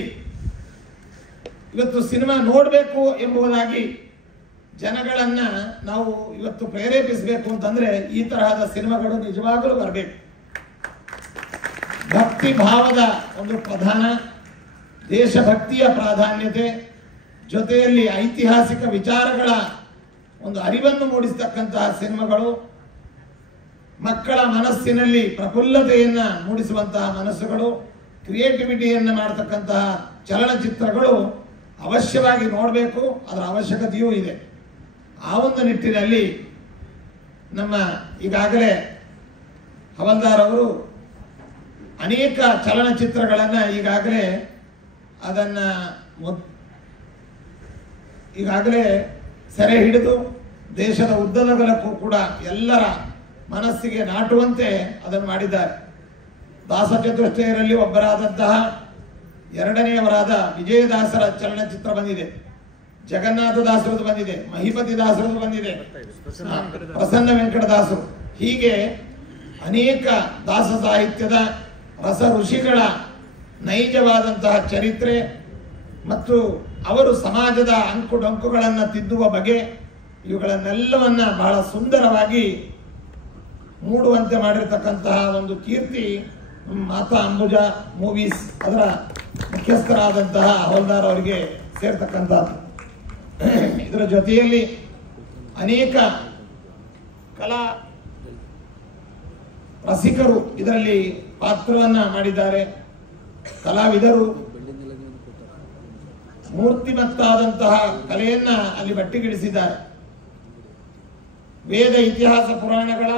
ಇವತ್ತು ಸಿನಿಮಾ ನೋಡಬೇಕು ಎಂಬುದಾಗಿ ಜನಗಳನ್ನ ನಾವು ಇವತ್ತು ಪ್ರೇರೇಪಿಸಬೇಕು ಅಂತಂದ್ರೆ ಈ ತರಹದ ಸಿನಿಮಾಗಳು ನಿಜವಾಗಲೂ ಬರಬೇಕು. ಭಕ್ತಿ ಭಾವದ ಒಂದು ಪ್ರಧಾನ, ದೇಶಭಕ್ತಿಯ ಪ್ರಾಧಾನ್ಯತೆ ಜೊತೆಯಲ್ಲಿ ಐತಿಹಾಸಿಕ ವಿಚಾರಗಳ ಒಂದು ಅರಿವನ್ನು ಮೂಡಿಸತಕ್ಕಂತಹ ಸಿನಿಮಾಗಳು, ಮಕ್ಕಳ ಮನಸ್ಸಿನಲ್ಲಿ ಪ್ರಫುಲ್ಲತೆಯನ್ನ ಮೂಡಿಸುವಂತಹ ಮನಸ್ಸುಗಳು, ಕ್ರಿಯೇಟಿವಿಟಿಯನ್ನು ಮಾಡತಕ್ಕಂತಹ ಚಲನಚಿತ್ರಗಳು ಅವಶ್ಯವಾಗಿ ನೋಡಬೇಕು, ಅದರ ಅವಶ್ಯಕತೆಯೂ ಇದೆ. ಆ ಒಂದು ನಿಟ್ಟಿನಲ್ಲಿ ನಮ್ಮ ಈಗಾಗಲೇ ಹವಲ್ದಾರ್ ಅವರು ಅನೇಕ ಚಲನಚಿತ್ರಗಳನ್ನು ಈಗಾಗಲೇ ಸೆರೆ ಹಿಡಿದು ದೇಶದ ಉದ್ದಗಲಕ್ಕೂ ಕೂಡ ಎಲ್ಲರ ಮನಸ್ಸಿಗೆ ನಾಟುವಂತೆ ಅದನ್ನು ಮಾಡಿದ್ದಾರೆ. ದಾಸಚತುಷ್ಟಯರಲ್ಲಿ ಒಬ್ಬರಾದಂತಹ ಎರಡನೆಯವರಾದ ವಿಜಯದಾಸರ ಚಲನಚಿತ್ರ ಬಂದಿದೆ, ಜಗನ್ನಾಥದಾಸರದು ಬಂದಿದೆ, ಮಹಿಪತಿ ದಾಸರದು ಬಂದಿದೆ, ಪ್ರಸನ್ನ ವೆಂಕಟದಾಸರು. ಹೀಗೆ ಅನೇಕ ದಾಸ ಸಾಹಿತ್ಯದ ರಸ ಋಷಿಗಳ ನೈಜವಾದಂತಹ ಚರಿತ್ರೆ ಮತ್ತು ಅವರು ಸಮಾಜದ ಅಂಕುಡೊಂಕುಗಳನ್ನು ತಿದ್ದುವ ಬಗೆ, ಇವುಗಳನ್ನೆಲ್ಲವನ್ನ ಬಹಳ ಸುಂದರವಾಗಿ ಮೂಡುವಂತೆ ಮಾಡಿರ್ತಕ್ಕಂತಹ ಒಂದು ಕೀರ್ತಿ ಮಾತಾ ಅಂಬುಜಾ ಮೂವೀಸ್ ಅದರ ಮುಖ್ಯಸ್ಥರಾದಂತಹ ಹವಲ್ದಾರ್ ಅವರಿಗೆ ಸೇರ್ತಕ್ಕಂಥದ್ದು. ಇದರ ಜೊತೆಯಲ್ಲಿ ಅನೇಕ ಕಲಾ ರಸಿಕರು ಇದರಲ್ಲಿ ಪಾತ್ರವನ್ನ ಮಾಡಿದ್ದಾರೆ. ಕಲಾವಿದರು ಮೂರ್ತಿಮತ್ತಾದಂತಹ ಕಲೆಯನ್ನ ಅಲ್ಲಿ ಬಟ್ಟಿಗಿಡಿಸಿದ್ದಾರೆ. ವೇದ ಇತಿಹಾಸ ಪುರಾಣಗಳ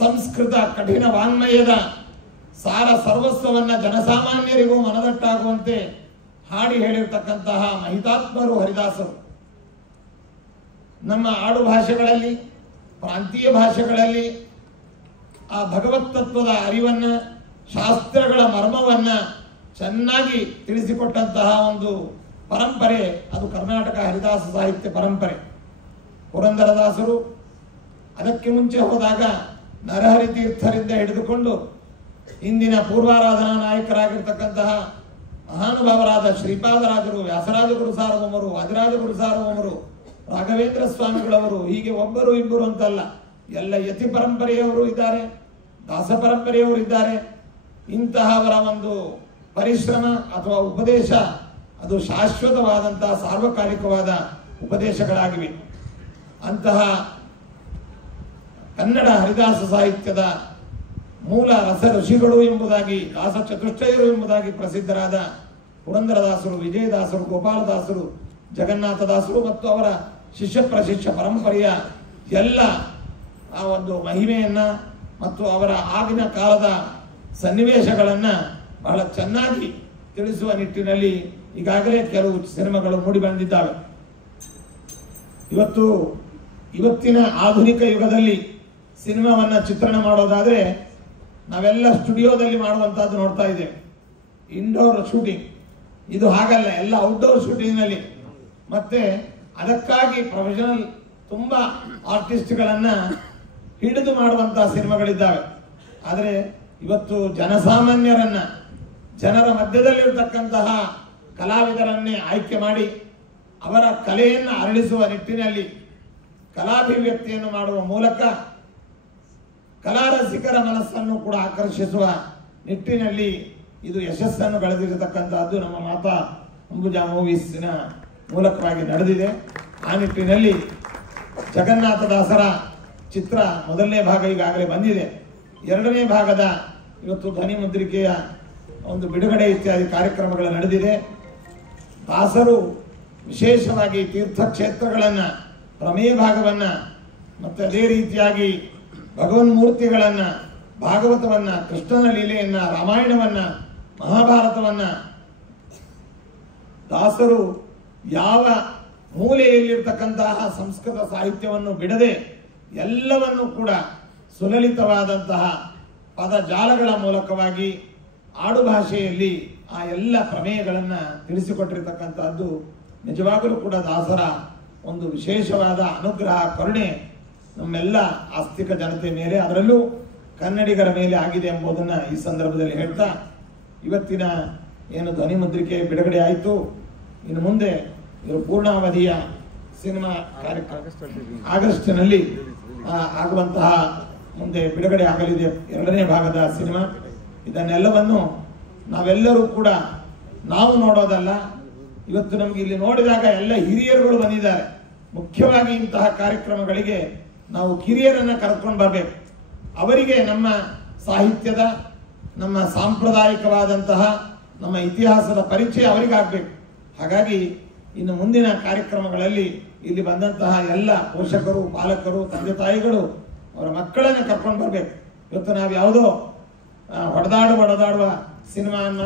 ಸಂಸ್ಕೃತ ಕಠಿಣ ವಾಂಗ್ಮಯದ ಸಾರ ಸರ್ವಸ್ವವನ್ನ ಜನಸಾಮಾನ್ಯರಿಗೂ ಮನದಟ್ಟಾಗುವಂತೆ ಹಾಡಿ ಹೇಳಿರ್ತಕ್ಕಂತಹ ಮಹಿತಾತ್ಮರು ಹರಿದಾಸರು. ನಮ್ಮ ಆಡು ಭಾಷೆಗಳಲ್ಲಿ, ಪ್ರಾಂತೀಯ ಭಾಷೆಗಳಲ್ಲಿ ಆ ಭಗವತ್ ತತ್ವದ ಅರಿವನ್ನ, ಶಾಸ್ತ್ರಗಳ ಮರ್ಮವನ್ನ ಚೆನ್ನಾಗಿ ತಿಳಿಸಿಕೊಟ್ಟಂತಹ ಒಂದು ಪರಂಪರೆ ಅದು ಕರ್ನಾಟಕ ಹರಿದಾಸ ಸಾಹಿತ್ಯ ಪರಂಪರೆ. ಪುರಂದರದಾಸರು ಅದಕ್ಕೆ ಮುಂಚೆ ಹೋದಾಗ ನರಹರಿ ತೀರ್ಥರಿಂದ ಹಿಡಿದುಕೊಂಡು ಇಂದಿನ ಪೂರ್ವಾರಾಧನಾ ನಾಯಕರಾಗಿರ್ತಕ್ಕಂತಹ ಮಹಾನುಭಾವರಾದ ಶ್ರೀಪಾದರಾಜರು, ವ್ಯಾಸರಾಜ ಗುರು ಸಾರ್ವಭೌಮರು, ವಾದಿರಾಜ ಗುರು ಸಾರ್ವಭೌಮರು, ರಾಘವೇಂದ್ರ ಸ್ವಾಮಿಗಳವರು, ಹೀಗೆ ಒಬ್ಬರು ಇಬ್ಬರು ಅಂತಲ್ಲ, ಎಲ್ಲ ಯತಿ ಪರಂಪರೆಯವರು ಇದ್ದಾರೆ, ದಾಸ ಪರಂಪರೆಯವರು ಇದ್ದಾರೆ. ಇಂತಹವರ ಒಂದು ಪರಿಶ್ರಮ ಅಥವಾ ಉಪದೇಶ ಅದು ಶಾಶ್ವತವಾದಂತಹ ಸಾರ್ವಕಾಲಿಕವಾದ ಉಪದೇಶಗಳಾಗಿವೆ. ಅಂತಹ ಕನ್ನಡ ಹರಿದಾಸ ಸಾಹಿತ್ಯದ ಮೂಲ ರಸ ಋಷಿಗಳು ಎಂಬುದಾಗಿ, ದಾಸ ಚತುಷ್ಟಯರು ಎಂಬುದಾಗಿ ಪ್ರಸಿದ್ಧರಾದ ಪುರಂದರದಾಸರು, ವಿಜಯದಾಸರು, ಗೋಪಾಲದಾಸರು, ಜಗನ್ನಾಥದಾಸರು ಮತ್ತು ಅವರ ಶಿಷ್ಯ ಪ್ರಶಿಷ್ಯ ಪರಂಪರೆಯ ಎಲ್ಲ ಆ ಒಂದು ಮಹಿಮೆಯನ್ನ ಮತ್ತು ಅವರ ಆಗಿನ ಕಾಲದ ಸನ್ನಿವೇಶಗಳನ್ನ ಬಹಳ ಚೆನ್ನಾಗಿ ತಿಳಿಸುವ ನಿಟ್ಟಿನಲ್ಲಿ ಈಗಾಗಲೇ ಕೆಲವು ಸಿನಿಮಾಗಳು ಮೂಡಿ ಬಂದಿದ್ದಾವೆ. ಇವತ್ತಿನ ಆಧುನಿಕ ಯುಗದಲ್ಲಿ ಸಿನಿಮಾವನ್ನ ಚಿತ್ರಣ ಮಾಡೋದಾದ್ರೆ ನಾವೆಲ್ಲ ಸ್ಟುಡಿಯೋದಲ್ಲಿ ಮಾಡುವಂತಹದ್ದು ನೋಡ್ತಾ ಇದ್ದೇವೆ, ಇಂಡೋರ್ ಶೂಟಿಂಗ್. ಇದು ಹಾಗಲ್ಲ, ಎಲ್ಲ ಔಟ್ಡೋರ್ ಶೂಟಿಂಗ್ ನಲ್ಲಿ. ಮತ್ತೆ ಅದಕ್ಕಾಗಿ ಪ್ರೊಫೆಷನಲ್ ತುಂಬಾ ಆರ್ಟಿಸ್ಟ್ಗಳನ್ನ ಹಿಡಿದು ಮಾಡುವಂತಹ ಸಿನಿಮಾಗಳಿದ್ದಾವೆ. ಆದರೆ ಇವತ್ತು ಜನಸಾಮಾನ್ಯರನ್ನ, ಜನರ ಮಧ್ಯದಲ್ಲಿರತಕ್ಕಂತಹ ಕಲಾವಿದರನ್ನೇ ಆಯ್ಕೆ ಮಾಡಿ ಅವರ ಕಲೆಯನ್ನು ಅರಳಿಸುವ ನಿಟ್ಟಿನಲ್ಲಿ ಕಲಾಭಿವ್ಯಕ್ತಿಯನ್ನು ಮಾಡುವ ಮೂಲಕ ಕಲಾರಸಿಕರ ಮನಸ್ಸನ್ನು ಕೂಡ ಆಕರ್ಷಿಸುವ ನಿಟ್ಟಿನಲ್ಲಿ ಇದು ಯಶಸ್ಸನ್ನು ಗಳಿಸಿರತಕ್ಕಂತಹದ್ದು ನಮ್ಮ ಮಾತಾ ಅಂಬುಜಾ ಮೂವೀಸ್ನ ಮೂಲಕವಾಗಿ ನಡೆದಿದೆ. ಆ ನಿಟ್ಟಿನಲ್ಲಿ ಜಗನ್ನಾಥದಾಸರ ಚಿತ್ರ ಮೊದಲನೇ ಭಾಗ ಈಗಾಗಲೇ ಬಂದಿದೆ. ಎರಡನೇ ಭಾಗದ ಇವತ್ತು ಧ್ವನಿ ಮುದ್ರಿಕೆಯ ಒಂದು ಬಿಡುಗಡೆ ಇತ್ಯಾದಿ ಕಾರ್ಯಕ್ರಮಗಳು ನಡೆದಿದೆ. ದಾಸರು ವಿಶೇಷವಾಗಿ ತೀರ್ಥಕ್ಷೇತ್ರಗಳನ್ನ, ಪ್ರಮೇಯ ಭಾಗವನ್ನ ಮತ್ತೆ ಅದೇ ರೀತಿಯಾಗಿ ಭಗವನ್ಮೂರ್ತಿಗಳನ್ನ, ಭಾಗವತವನ್ನ, ಕೃಷ್ಣನ ಲೀಲೆಯನ್ನ, ರಾಮಾಯಣವನ್ನ, ಮಹಾಭಾರತವನ್ನ ದಾಸರು ಯಾವ ಮೂಲೆಯಲ್ಲಿರ್ತಕ್ಕಂತಹ ಸಂಸ್ಕೃತ ಸಾಹಿತ್ಯವನ್ನು ಬಿಡದೆ ಎಲ್ಲವನ್ನು ಕೂಡ ಸುಲಲಿತವಾದಂತಹ ಪದಜಾಲಗಳ ಮೂಲಕವಾಗಿ ಆಡು ಭಾಷೆಯಲ್ಲಿ ಆ ಎಲ್ಲ ಪ್ರಮೇಯಗಳನ್ನ ತಿಳಿಸಿಕೊಟ್ಟಿರ್ತಕ್ಕಂಥದ್ದು ನಿಜವಾಗಲೂ ಕೂಡ ದಾಸರ ಒಂದು ವಿಶೇಷವಾದ ಅನುಗ್ರಹ, ಕರುಣೆ ನಮ್ಮೆಲ್ಲ ಆಸ್ತಿಕ ಜನತೆ ಮೇಲೆ, ಅದರಲ್ಲೂ ಕನ್ನಡಿಗರ ಮೇಲೆ ಆಗಿದೆ ಎಂಬುದನ್ನು ಈ ಸಂದರ್ಭದಲ್ಲಿ ಹೇಳ್ತಾ, ಇವತ್ತಿನ ಏನು ಧ್ವನಿ ಮುದ್ರಿಕೆ ಬಿಡುಗಡೆ ಆಯಿತು, ಇನ್ನು ಮುಂದೆ ಇದು ಪೂರ್ಣಾವಧಿಯ ಸಿನಿಮಾ ಕಾರ್ಯಕ್ರಮ ಆಗಸ್ಟ್ನಲ್ಲಿ ಆಗುವಂತಹ ಮುಂದೆ ಬಿಡುಗಡೆ ಆಗಲಿದೆ ಎರಡನೇ ಭಾಗದ ಸಿನಿಮಾ. ಇದನ್ನೆಲ್ಲವನ್ನು ನಾವೆಲ್ಲರೂ ಕೂಡ ನಾವು ನೋಡೋದಲ್ಲ, ಇವತ್ತು ನಮ್ಗೆ ಇಲ್ಲಿ ನೋಡಿದಾಗ ಎಲ್ಲ ಹಿರಿಯರುಗಳು ಬಂದಿದ್ದಾರೆ. ಮುಖ್ಯವಾಗಿ ಇಂತಹ ಕಾರ್ಯಕ್ರಮಗಳಿಗೆ ನಾವು ಕಿರಿಯರನ್ನ ಕರೆದುಕೊಂಡು ಬರಬೇಕು. ಅವರಿಗೆ ನಮ್ಮ ಸಾಹಿತ್ಯದ, ನಮ್ಮ ಸಾಂಪ್ರದಾಯಿಕವಾದಂತಹ ನಮ್ಮ ಇತಿಹಾಸದ ಪರಿಚಯ ಅವರಿಗಾಗಬೇಕು. ಹಾಗಾಗಿ ಇನ್ನು ಮುಂದಿನ ಕಾರ್ಯಕ್ರಮಗಳಲ್ಲಿ ಇಲ್ಲಿ ಬಂದಂತಹ ಎಲ್ಲ ಪೋಷಕರು, ಪಾಲಕರು, ತಂದೆ ತಾಯಿಗಳು ಅವರ ಮಕ್ಕಳನ್ನ ಕರ್ಕೊಂಡು ಬರಬೇಕು. ಇವತ್ತು ನಾವು ಯಾವುದೋ ಹೊಡೆದಾಡುವ ಸಿನಿಮಾನ್ನ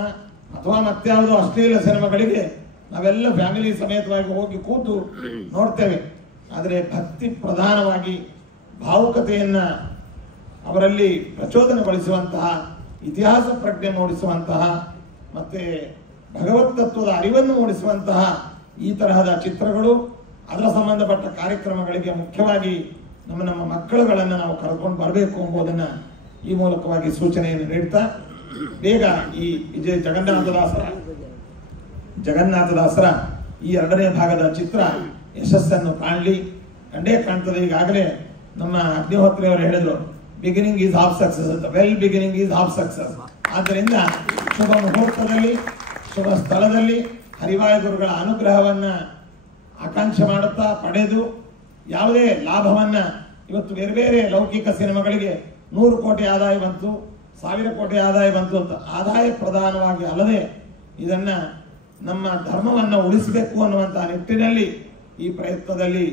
ಅಥವಾ ಮತ್ಯಾವುದೋ ಅಶ್ಲೀಲ ಸಿನಿಮಾಗಳಿಗೆ ನಾವೆಲ್ಲ ಫ್ಯಾಮಿಲಿ ಸಮೇತವಾಗಿ ಹೋಗಿ ಕೂತು ನೋಡ್ತೇವೆ. ಆದರೆ ಭಕ್ತಿ ಪ್ರಧಾನವಾಗಿ ಭಾವುಕತೆಯನ್ನ ಅವರಲ್ಲಿ ಪ್ರಚೋದನೆಗೊಳಿಸುವಂತಹ, ಇತಿಹಾಸ ಪ್ರಜ್ಞೆ ಮೂಡಿಸುವಂತಹ ಮತ್ತೆ ಭಗವತ್ ತತ್ವದ ಅರಿವನ್ನು ಮೂಡಿಸುವಂತಹ ಈ ತರಹದ ಚಿತ್ರಗಳು, ಅದರ ಸಂಬಂಧಪಟ್ಟ ಕಾರ್ಯಕ್ರಮಗಳಿಗೆ ಮುಖ್ಯವಾಗಿ ನಮ್ಮ ಮಕ್ಕಳುಗಳನ್ನು ನಾವು ಕರ್ಕೊಂಡು ಬರಬೇಕು ಎಂಬುದನ್ನು ಈ ಮೂಲಕವಾಗಿ ಸೂಚನೆಯನ್ನು ನೀಡ್ತಾ, ಬೇಗ ಈ ವಿಜಯ ಜಗನ್ನಾಥದಾಸರ ಈ 2ನೇ ಭಾಗದ ಚಿತ್ರ ಯಶಸ್ಸನ್ನು ಕಂಡೇ ಕಾಣ್ತದೆ. ಈಗಾಗಲೇ ನಮ್ಮ ಅಗ್ನಿಹೋತ್ರಿ ಅವರು ಹೇಳಿದ್ರು, ಬಿಗಿನಿಂಗ್ ಈಸ್ ಹಾಫ್ ಸಕ್ಸಸ್ ಅಂತ. Well beginning is half success. ಆದ್ದರಿಂದ ಶುಭ ಮುಹೂರ್ತದಲ್ಲಿ, ಶುಭ ಸ್ಥಳದಲ್ಲಿ ಹರಿವಾಯು ಗುರುಗಳ ಅನುಗ್ರಹವನ್ನ ಆಕಾಂಕ್ಷೆ ಮಾಡುತ್ತಾ ಪಡೆದು ಯಾವುದೇ ಲಾಭವನ್ನ, ಇವತ್ತು ಬೇರೆ ಬೇರೆ ಲೌಕಿಕ ಸಿನಿಮಾಗಳಿಗೆ 100 ಕೋಟಿ ಆದಾಯ ಬಂತು, 1000 ಕೋಟಿ ಆದಾಯ ಬಂತು ಅಂತ ಆದಾಯ ಪ್ರಧಾನವಾಗಿ ಅಲ್ಲದೆ ಇದನ್ನ ನಮ್ಮ ಧರ್ಮವನ್ನು ಉಳಿಸಬೇಕು ಅನ್ನುವಂತಹ ನಿಟ್ಟಿನಲ್ಲಿ ಈ ಪ್ರಯತ್ನದಲ್ಲಿ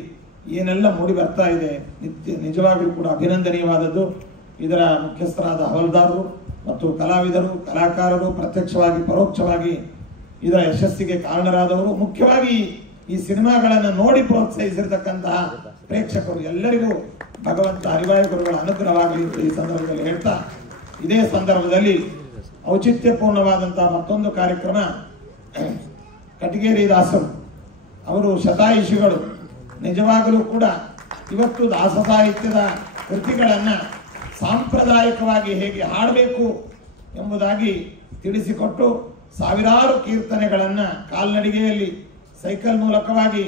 ಏನೆಲ್ಲ ಮೂಡಿ ಬರ್ತಾ ಇದೆ ನಿಜವಾಗಿಯೂ ಕೂಡ ಅಭಿನಂದನೀಯವಾದದ್ದು. ಇದರ ಮುಖ್ಯಸ್ಥರಾದ ಹವಲ್ದಾರರು ಮತ್ತು ಕಲಾವಿದರು, ಕಲಾಕಾರರು, ಪ್ರತ್ಯಕ್ಷವಾಗಿ ಪರೋಕ್ಷವಾಗಿ ಇದರ ಯಶಸ್ಸಿಗೆ ಕಾರಣರಾದವರು, ಮುಖ್ಯವಾಗಿ ಈ ಸಿನಿಮಾಗಳನ್ನು ನೋಡಿ ಪ್ರೋತ್ಸಾಹಿಸಿರ್ತಕ್ಕಂತಹ ಪ್ರೇಕ್ಷಕರು ಎಲ್ಲರಿಗೂ ಭಗವಂತ ಹರಿವಾಯು ಗುರುಗಳ ಅನುಗ್ರಹವಾಗಲಿ ಈ ಸಂದರ್ಭದಲ್ಲಿ ಹೇಳ್ತಾ, ಇದೇ ಸಂದರ್ಭದಲ್ಲಿ ಔಚಿತ್ಯಪೂರ್ಣವಾದಂತಹ ಮತ್ತೊಂದು ಕಾರ್ಯಕ್ರಮ, ಕಟಗೇರಿ ದಾಸರು ಅವರು ಶತಾಯುಷಿಗಳು. ನಿಜವಾಗಲೂ ಕೂಡ ಇವತ್ತು ದಾಸ ಸಾಹಿತ್ಯದ ಕೃತಿಗಳನ್ನು ಸಾಂಪ್ರದಾಯಿಕವಾಗಿ ಹೇಗೆ ಹಾಡಬೇಕು ಎಂಬುದಾಗಿ ತಿಳಿಸಿಕೊಟ್ಟು ಸಾವಿರಾರು ಕೀರ್ತನೆಗಳನ್ನು ಕಾಲ್ನಡಿಗೆಯಲ್ಲಿ, ಸೈಕಲ್ ಮೂಲಕವಾಗಿ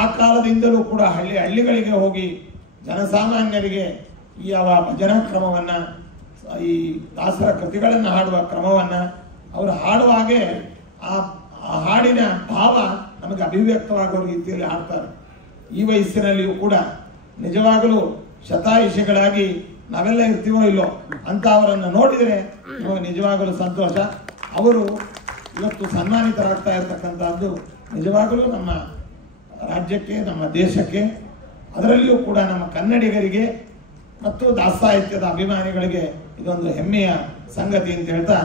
ಆ ಕಾಲದಿಂದಲೂ ಕೂಡ ಹಳ್ಳಿಗಳಿಗೆ ಹೋಗಿ ಜನಸಾಮಾನ್ಯರಿಗೆ ಈ ಭಜನಾ ಕ್ರಮವನ್ನು, ಈ ದಾಸರ ಕೃತಿಗಳನ್ನು ಹಾಡುವ ಕ್ರಮವನ್ನು ಅವರು ಹಾಡುವ ಹಾಗೆ ಆ ಹಾಡಿನ ಭಾವ ನಮಗೆ ಅಭಿವ್ಯಕ್ತವಾಗುವ ರೀತಿಯಲ್ಲಿ ಹಾಡ್ತಾರೆ. ಈ ವಯಸ್ಸಿನಲ್ಲಿಯೂ ಕೂಡ ನಿಜವಾಗಲೂ ಶತಾಯುಷಿಗಳಾಗಿ ನಾವೆಲ್ಲ ಇರ್ತೀವೋ ಇಲ್ಲೋ ಅಂತ ಅವರನ್ನು ನೋಡಿದರೆ ನಮಗೆ ನಿಜವಾಗಲೂ ಸಂತೋಷ. ಅವರು ಇವತ್ತು ಸನ್ಮಾನಿತರಾಗ್ತಾ ಇರತಕ್ಕಂಥದ್ದು ನಿಜವಾಗಲೂ ನಮ್ಮ ರಾಜ್ಯಕ್ಕೆ, ನಮ್ಮ ದೇಶಕ್ಕೆ, ಅದರಲ್ಲಿಯೂ ಕೂಡ ನಮ್ಮ ಕನ್ನಡಿಗರಿಗೆ ಮತ್ತು ದಾಸ ಸಾಹಿತ್ಯದ ಅಭಿಮಾನಿಗಳಿಗೆ ಇದೊಂದು ಹೆಮ್ಮೆಯ ಸಂಗತಿ ಅಂತ ಹೇಳ್ತಾ,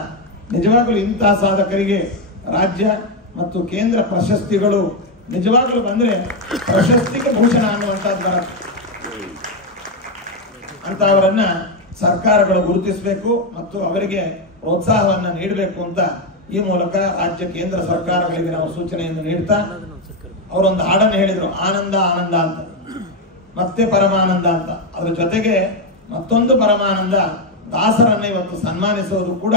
ನಿಜವಾಗಲೂ ಇಂತಹ ಸಾಧಕರಿಗೆ ರಾಜ್ಯ ಮತ್ತು ಕೇಂದ್ರ ಪ್ರಶಸ್ತಿಗಳು ನಿಜವಾಗಲೂ ಬಂದ್ರೆ ಪ್ರಶಸ್ತಿಗೆ ಭೂಷಣ ಅನ್ನುವಂಥದ್ದು ಬರುತ್ತೆ. ಅಂತ ಅವರನ್ನ ಸರ್ಕಾರಗಳು ಗುರುತಿಸಬೇಕು ಮತ್ತು ಅವರಿಗೆ ಪ್ರೋತ್ಸಾಹವನ್ನ ನೀಡಬೇಕು ಅಂತ ಈ ಮೂಲಕ ರಾಜ್ಯ ಕೇಂದ್ರ ಸರ್ಕಾರಗಳಿಗೆ ನಾವು ಸೂಚನೆಯನ್ನು ನೀಡ್ತಾ, ಅವರೊಂದು ಹಾಡನ್ನು ಹೇಳಿದ್ರು, ಆನಂದ ಆನಂದ ಅಂತ, ಮತ್ತೆ ಪರಮಾನಂದ ಅಂತ. ಅದ್ರ ಜೊತೆಗೆ ಮತ್ತೊಂದು ಪರಮಾನಂದ, ದಾಸರನ್ನ ಇವತ್ತು ಸನ್ಮಾನಿಸುವುದು ಕೂಡ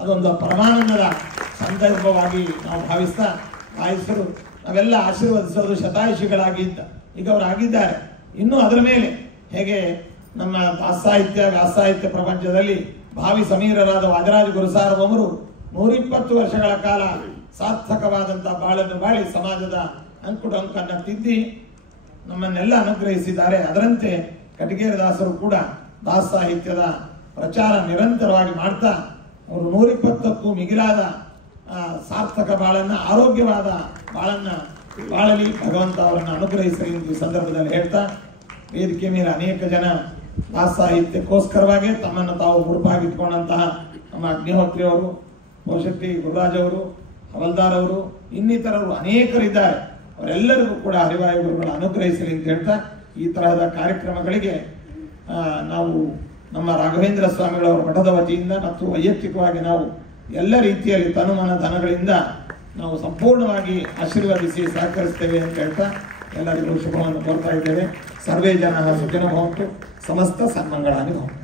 ಅದೊಂದು ಪರಮಾನಂದದ ಸಂದರ್ಭವಾಗಿ ನಾವು ಭಾವಿಸ್ತಾ, ಆಯುಷರು ನಾವೆಲ್ಲ ಆಶೀರ್ವದಿಸೋದು ಶತಾಯುಷಿಗಳಾಗಿ ಅಂತ. ಈಗ ಅವರು ಆಗಿದ್ದಾರೆ. ಇನ್ನು ಅದರ ಮೇಲೆ ಹೇಗೆ ನಮ್ಮ ದಾಸಾಹಿತ್ಯ ಪ್ರಪಂಚದಲ್ಲಿ ಭಾವಿ ಸಮೀರರಾದ ವಾಜರಾಜ ಗುರುಸಾರ್ವಮರು 120 ವರ್ಷಗಳ ಕಾಲ ಸಾರ್ಥಕವಾದಂತಹ ಬಾಳನ್ನು ಬಾಳಿ ಸಮಾಜದ ಅಂಕುಡೊಂಕನ್ನು ತಿದ್ದಿ ನಮ್ಮನ್ನೆಲ್ಲ ಅನುಗ್ರಹಿಸಿದ್ದಾರೆ. ಅದರಂತೆ ಕಟಗೇರಿ ದಾಸರು ಕೂಡ ದಾಸ ಸಾಹಿತ್ಯದ ಪ್ರಚಾರ ನಿರಂತರವಾಗಿ ಮಾಡ್ತಾ ಅವರು 120ಕ್ಕೂ ಮಿಗಿಲಾದ ಸಾರ್ಥಕ ಬಾಳನ್ನ, ಆರೋಗ್ಯವಾದ ಬಾಳನ್ನ ಬಾಳಲಿ, ಭಗವಂತ ಅವರನ್ನು ಅನುಗ್ರಹಿಸಲಿ ಈ ಸಂದರ್ಭದಲ್ಲಿ ಹೇಳ್ತಾ, ವೇದಿಕೆ ಮೇಲೆ ಅನೇಕ ಜನ ದಾಸ ಸಾಹಿತ್ಯಕ್ಕೋಸ್ಕರವಾಗಿ ತಮ್ಮನ್ನು ತಾವು ಮುಡುಪಾಗಿಟ್ಕೊಂಡಂತಹ ನಮ್ಮ ಅಗ್ನಿಹೋತ್ರಿ ಅವರು, ಬಹುಶಕ್ತಿ ಗುರುರಾಜ್ ಅವರು, ಹವಲ್ದಾರ್ ಅವರು, ಇನ್ನಿತರರು ಅನೇಕರಿದ್ದಾರೆ. ಅವರೆಲ್ಲರಿಗೂ ಕೂಡ ಹರಿವಾಯು ಗುರುಗಳು ಅನುಗ್ರಹಿಸಲಿ ಅಂತ ಹೇಳ್ತಾ, ಈ ತರಹದ ಕಾರ್ಯಕ್ರಮಗಳಿಗೆ ನಾವು ನಮ್ಮ ರಾಘವೇಂದ್ರ ಸ್ವಾಮಿಗಳವರ ಮಠದ ವತಿಯಿಂದ ಮತ್ತು ವೈಯಕ್ತಿಕವಾಗಿ ನಾವು ಎಲ್ಲ ರೀತಿಯಲ್ಲಿ ತನುಮನ ಧನಗಳಿಂದ ನಾವು ಸಂಪೂರ್ಣವಾಗಿ ಆಶೀರ್ವದಿಸಿ ಸಹಕರಿಸ್ತೇವೆ ಅಂತ ಹೇಳ್ತಾ ಎಲ್ಲರಿಗೂ ಶುಭವನ್ನು ಕೋರ್ತಾ ಇದ್ದೇವೆ. ಸರ್ವೇ ಜನ ಸುಖಿನೋ ಭವಂತು, ಸಮಸ್ತ ಸನ್ಮಂಗಳಾನಿ ಭವಂತು.